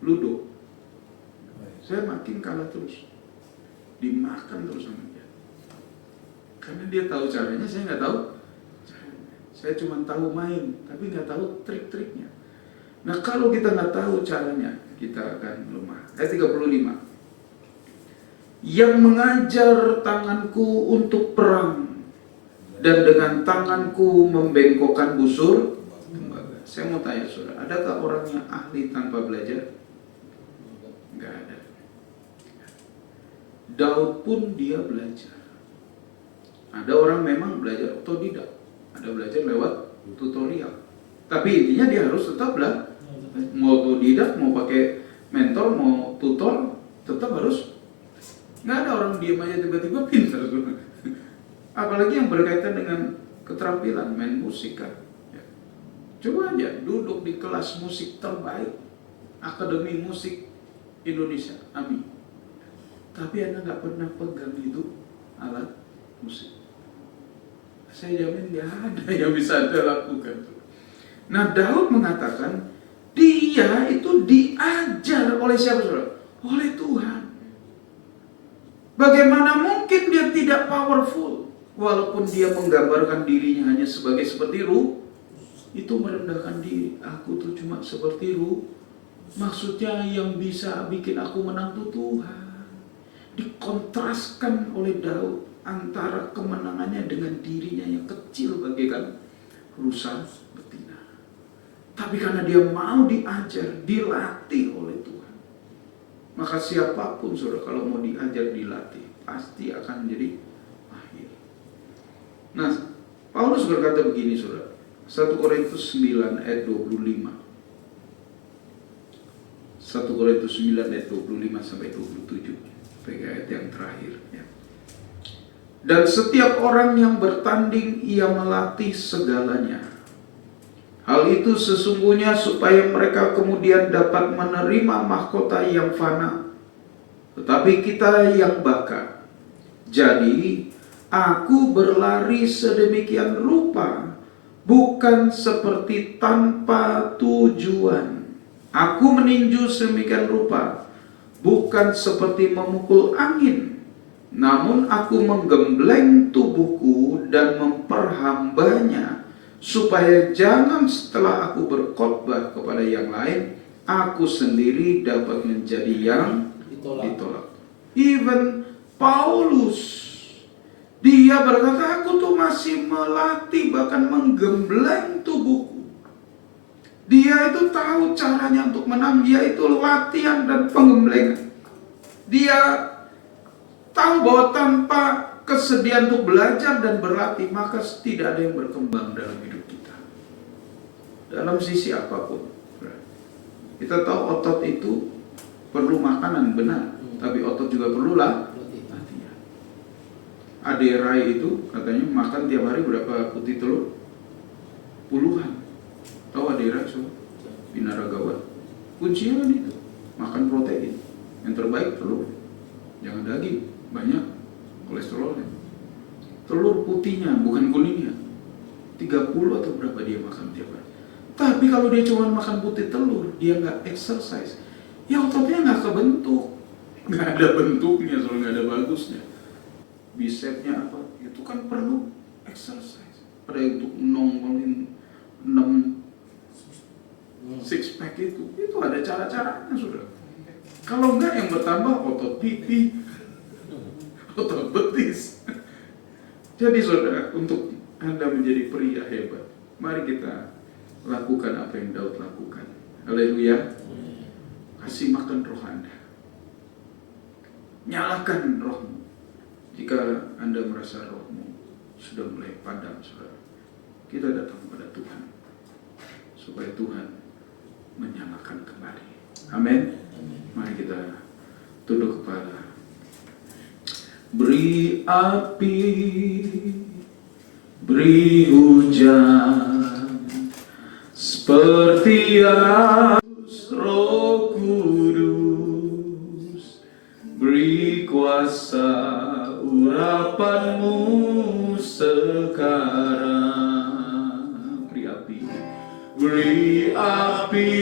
Ludo. Saya makin kalah terus, dimakan terus sama dia. Karena dia tahu caranya, saya nggak tahu caranya. Saya cuma tahu main, tapi nggak tahu trik-triknya. Nah kalau kita nggak tahu caranya, kita akan lemah. Ayat 35. Yang mengajar tanganku untuk perang, dan dengan tanganku membengkokkan busur tembaga. Saya mau tanya saudara, adakah orang yang ahli tanpa belajar? Nggak ada. Daud pun dia belajar. Ada orang memang belajar otodidak, ada belajar lewat tutorial. Tapi intinya dia harus tetap belajar. Mau otodidak, mau pakai mentor, mau tutor, tetap harus. Nggak ada orang diam aja tiba-tiba pintar. Apalagi yang berkaitan dengan keterampilan main musik kan. Coba aja duduk di kelas musik terbaik, Akademi Musik Indonesia, AMI. Tapi Anda nggak pernah pegang itu alat musik. Saya jamin nggak ada yang bisa Anda lakukan. Nah Daud mengatakan dia itu diajar oleh siapa saudara? Oleh Tuhan. Bagaimana mungkin dia tidak powerful? Walaupun dia menggambarkan dirinya hanya seperti ruh, itu merendahkan diri. Aku tuh cuma seperti ruh. Maksudnya yang bisa bikin aku menang tuh Tuhan. Dikontraskan oleh Daud antara kemenangannya dengan dirinya yang kecil bagaikan rusa betina. Tapi karena dia mau diajar, dilatih oleh Tuhan, maka siapapun saudara kalau mau diajar, dilatih, pasti akan menjadi mahir. Nah, Paulus berkata begini saudara, 1 Korintus 9 ayat 25. 1 Korintus 9 ayat 25 sampai 27. Ayat yang terakhir ya. Dan setiap orang yang bertanding ia melatih segalanya. Hal itu sesungguhnya supaya mereka kemudian dapat menerima mahkota yang fana, tetapi kita yang baka. Jadi aku berlari sedemikian rupa, bukan seperti tanpa tujuan. Aku meninju sedemikian rupa, bukan seperti memukul angin, namun aku menggembleng tubuhku dan memperhambanya, supaya jangan setelah aku berkhotbah kepada yang lain, aku sendiri dapat menjadi yang ditolak. Even Paulus, dia berkata, aku tuh masih melatih, bahkan menggembleng tubuhku. Dia itu tahu caranya untuk menang, dia itu latihan dan penggemblengan. Dia tahu bahwa tanpa kesediaan untuk belajar dan berlatih, maka tidak ada yang berkembang dalam hidup kita. Dalam sisi apapun. Kita tahu otot itu perlu makanan, benar. Tapi otot juga perlu latihan. Ade Rai itu katanya makan tiap hari berapa putih telur? Puluhan. Tahu Ade Rai? Binaragawan. Kuncinya kan itu. Makan protein. Yang terbaik telur. Jangan daging. Banyak kolesterolnya. Telur putihnya, bukan kuningnya. 30 atau berapa dia makan tiap hari. Tapi kalau dia cuma makan putih telur, dia nggak exercise, ya ototnya nggak kebentuk. Nggak ada bentuknya, soalnya nggak ada bagusnya. Bicepnya apa? Itu kan perlu exercise. Pada untuk nongolin 6 six pack itu ada cara-caranya sudah. Kalau enggak yang bertambah otot pipi, otot betis. Jadi saudara, untuk Anda menjadi pria hebat, mari kita lakukan apa yang Daud lakukan. Haleluya. Kasih makan roh Anda. Nyalakan rohmu. Jika Anda merasa rohmu sudah mulai padam, saudara, kita datang kepada Tuhan supaya Tuhan menyalakan kembali. Amin. Mari kita tunduk kepala. Beri api, beri hujan, seperti Roh Kudus, beri kuasa urapanmu sekarang. Beri api,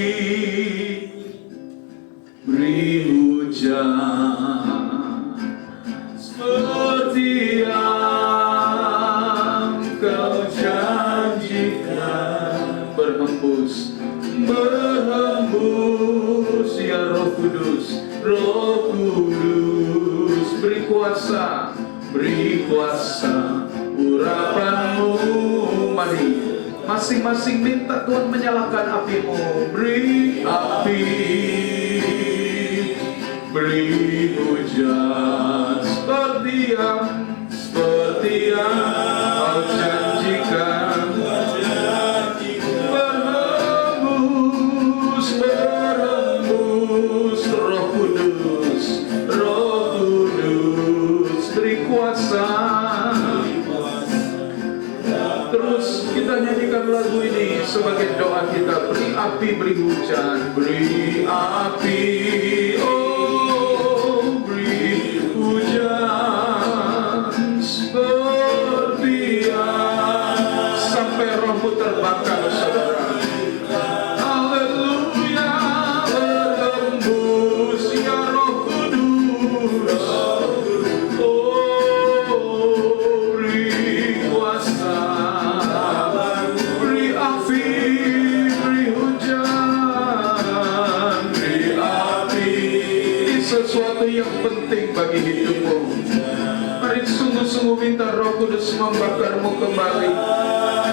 beri hujan, seperti yang kau janjikan. Berhembus, berhembus, ya Roh Kudus, Roh Kudus, beri kuasa urapanmu. Mari masing-masing minta Tuhan menyalakan apimu. Beri api, beri hujan, seperti yang kau janjikan. Berhembus, Roh Kudus, beri kuasa. Terus kita nyanyikan lagu ini sebagai doa kita. Beri api, beri hujan, beri api, oh beri hujan, seperti yang sampai rohmu terbakar, saudara. Haleluya, berhembus ya Roh Kudus, oh beri kuasa. Sesuatu yang penting bagi hidupmu. Mari sungguh-sungguh minta Roh Kudus membakarmu kembali,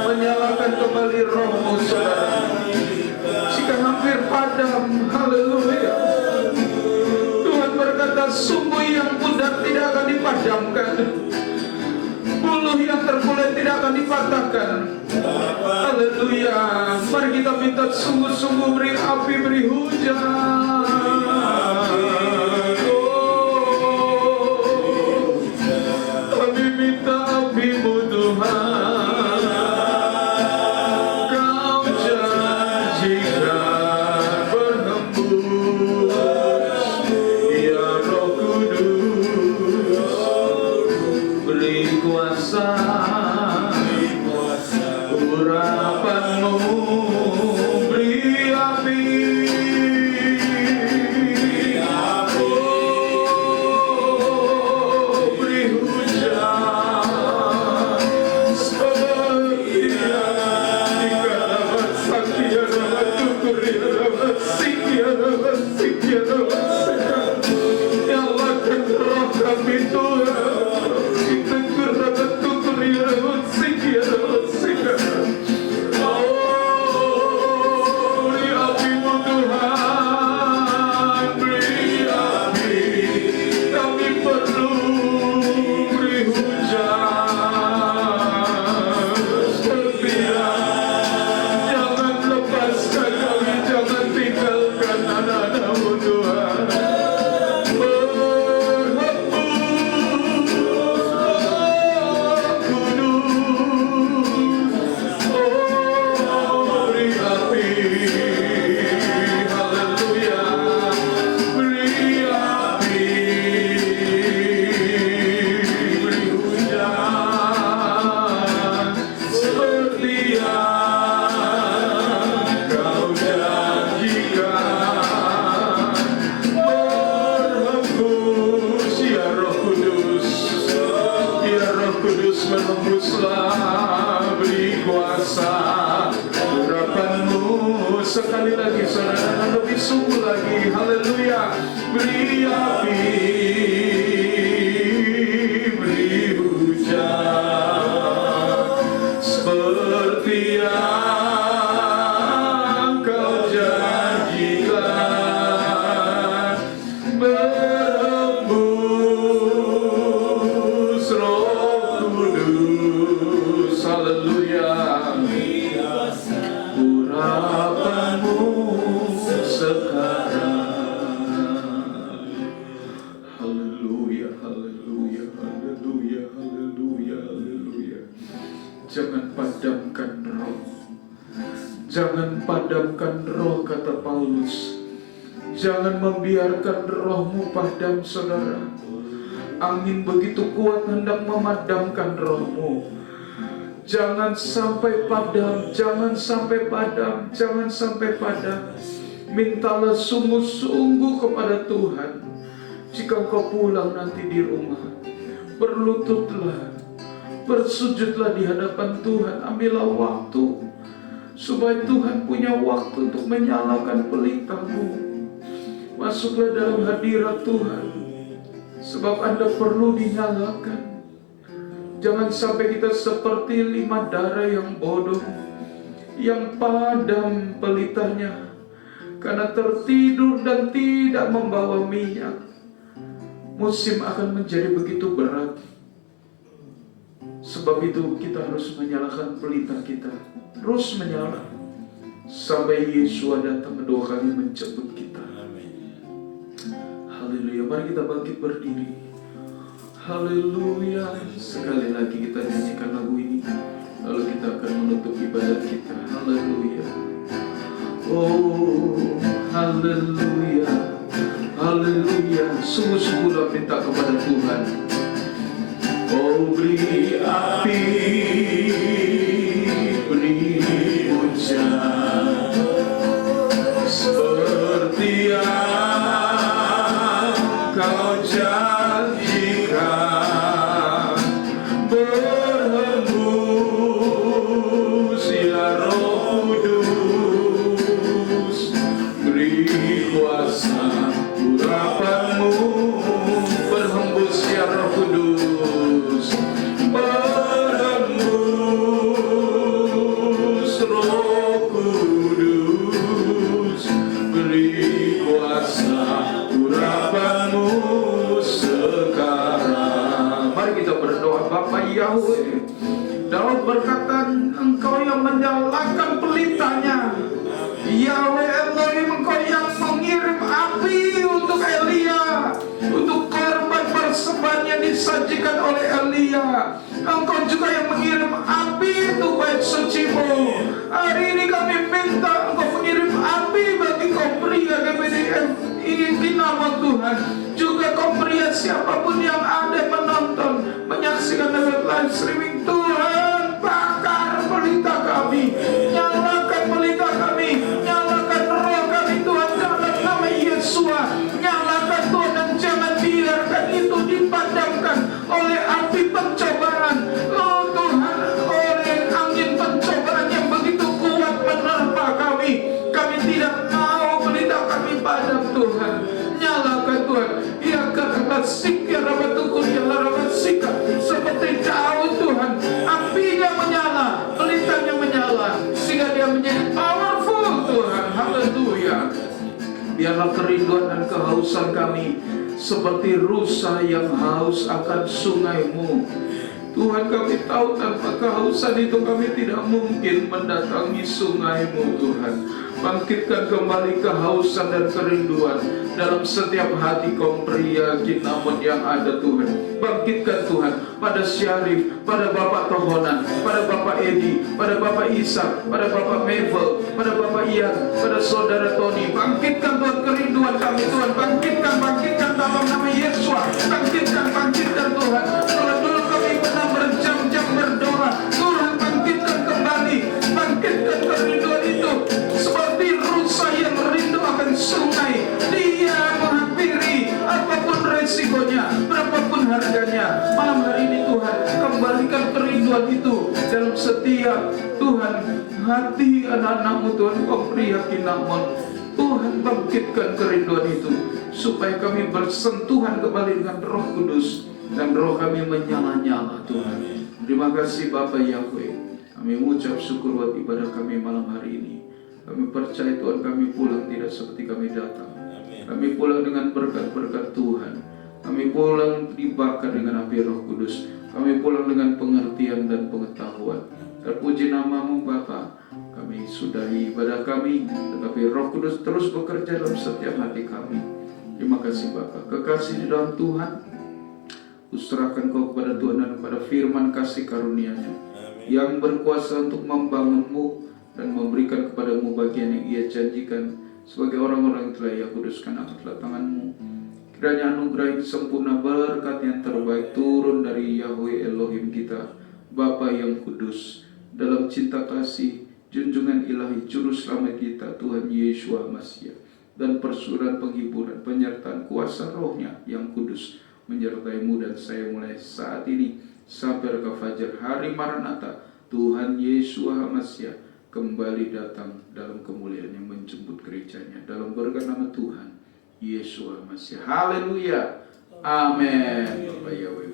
menyalakan kembali rohmu, saudara. Jika hampir padam, haleluya, Tuhan berkata, sungguh yang pudar tidak akan dipadamkan, buluh yang terkulai tidak akan dipatahkan. Haleluya. Mari kita minta sungguh-sungguh, beri api, beri hujan. Urapanmu, beri api, beri api, beri hujan, seperti yang kau janjikan, berhembus Roh Kudus, haleluya, urapanmu sekarang. Haleluya, haleluya, haleluya, haleluya, haleluya. Jangan padamkan roh. Jangan padamkan roh, kata Paulus. Jangan membiarkan rohmu padam, saudara. Angin begitu kuat hendak memadamkan rohmu. Jangan sampai padam, jangan sampai padam, jangan sampai padam. Mintalah sungguh-sungguh kepada Tuhan. Jika kau pulang nanti di rumah, berlututlah, bersujudlah di hadapan Tuhan. Ambillah waktu supaya Tuhan punya waktu untuk menyalakan pelitamu. Masuklah dalam hadirat Tuhan, sebab Anda perlu dinyalakan. Jangan sampai kita seperti 5 darah yang bodoh, yang padam pelitanya karena tertidur dan tidak membawa minyak. Musim akan menjadi begitu berat. Sebab itu kita harus menyalakan pelita kita, terus menyala sampai Yesus datang 2 kali menjemput kita. Haleluya. Mari kita bangkit berdiri. Haleluya. Sekali lagi kita nyanyikan lagu ini, lalu kita akan menutup ibadat kita. Haleluya. Oh, haleluya, haleluya. Sungguh-sungguhlah minta kepada Tuhan. Oh, beri api, beri hujan, seperti yang kau janjikan, berhembus ya Roh Kudus, beri kuasa urapanmu, berhembus ya Roh Kudus, berhembus Roh Kudus, beri kuasa urapanmu sekarang. Mari kita berdoa. Bapa Yahweh, Daud berkata, Engkau yang menyalakan pelitanya. Yahweh Elohim, Engkau yang mengirim api untuk Elia, untuk korban persembahan yang disajikan oleh Elia. Engkau juga yang mengirim api untuk bait suci-Mu. Hari ini kami minta Engkau mengirim api bagi kaum pria GBDF ini di nama Tuhan. Juga kaum pria siapapun yang ada menonton, menyaksikan lewat live streaming, Tuhan bakar pelita kami, nyalakan pelita kami, nyalakan roh kami Tuhan, dalam nama Yesus. Nyalakan Tuhan, dan jangan biarkan itu dipadamkan oleh api pencobaan. Oh Tuhan, oleh angin pencobaan yang begitu kuat menerpa kami. Kami tidak mau pelita kami padam Tuhan. Nyalakan Tuhan. Ya karabasik ya rabatukun ya larabasika, seperti Daud Tuhan, apinya menyala, pelitanya menyala, sehingga dia menjadi powerful Tuhan. Haleluya. Biarlah kerinduan dan kehausan kami seperti rusa yang haus akan sungai-Mu. Tuhan, kami tahu tanpa kehausan itu kami tidak mungkin mendatangi sungai-Mu Tuhan. Bangkitkan kembali kehausan dan kerinduan dalam setiap hati kaum pria Kinamon yang ada Tuhan. Bangkitkan Tuhan pada Syarif, pada Bapak Tohonan, pada Bapak Edi, pada Bapak Isa, pada Bapak Mabel, pada Bapak Ian, pada Saudara Tony. Bangkitkan Tuhan kerinduan kami Tuhan. Bangkitkan dalam nama Yesus. Bangkitkan Tuhan. Kalau dulu kami pernah berjam-jam berdoa, Tuhan bangkitkan kembali. Bangkitkan kerinduan itu seperti rusa yang rindu akan sungai. Dia menghampiri apapun resikonya, berapapun harganya. Malam hari ini Tuhan, kembalikan kerinduan itu dalam setiap Tuhan hati anak-anak-Mu Tuhan, kaum pria Kinamon. Tuhan bangkitkan kerinduan itu supaya kami bersentuhan kembali dengan Roh Kudus dan roh kami menyala-nyala Tuhan. Terima kasih Bapa Yahweh. Kami mengucap syukur buat ibadah kami malam hari ini. Kami percaya Tuhan kami pulang tidak seperti kami datang. Kami pulang dengan berkat-berkat Tuhan. Kami pulang dibakar dengan api Roh Kudus. Kami pulang dengan pengertian dan pengetahuan. Terpuji namamu Bapa. Kami sudahi ibadah kami, tetapi Roh Kudus terus bekerja dalam setiap hati kami. Terima kasih Bapa. Kekasih di dalam Tuhan, kuserahkan kau kepada Tuhan dan kepada firman kasih karunia-Nya yang berkuasa untuk membangunmu dan memberikan kepadamu bagian yang Ia janjikan sebagai orang-orang yang telah Ia kuduskan akan tanganmu. Kiranya anugerah yang sempurna, berkat yang terbaik turun dari Yahweh Elohim kita, Bapa yang kudus, dalam cinta kasih junjungan ilahi juru selamat kita Tuhan Yeshua Mashiach, dan persuran penghiburan penyertaan kuasa rohnya yang kudus menyertaimu dan saya mulai saat ini sampai ke fajar hari Maranatha. Tuhan Yeshua Mashiach kembali datang dalam kemuliaan yang menjemput gerejanya, dalam berkat nama Tuhan Yeshua Mashiach. Haleluya. Amin. Bapak Yahweh.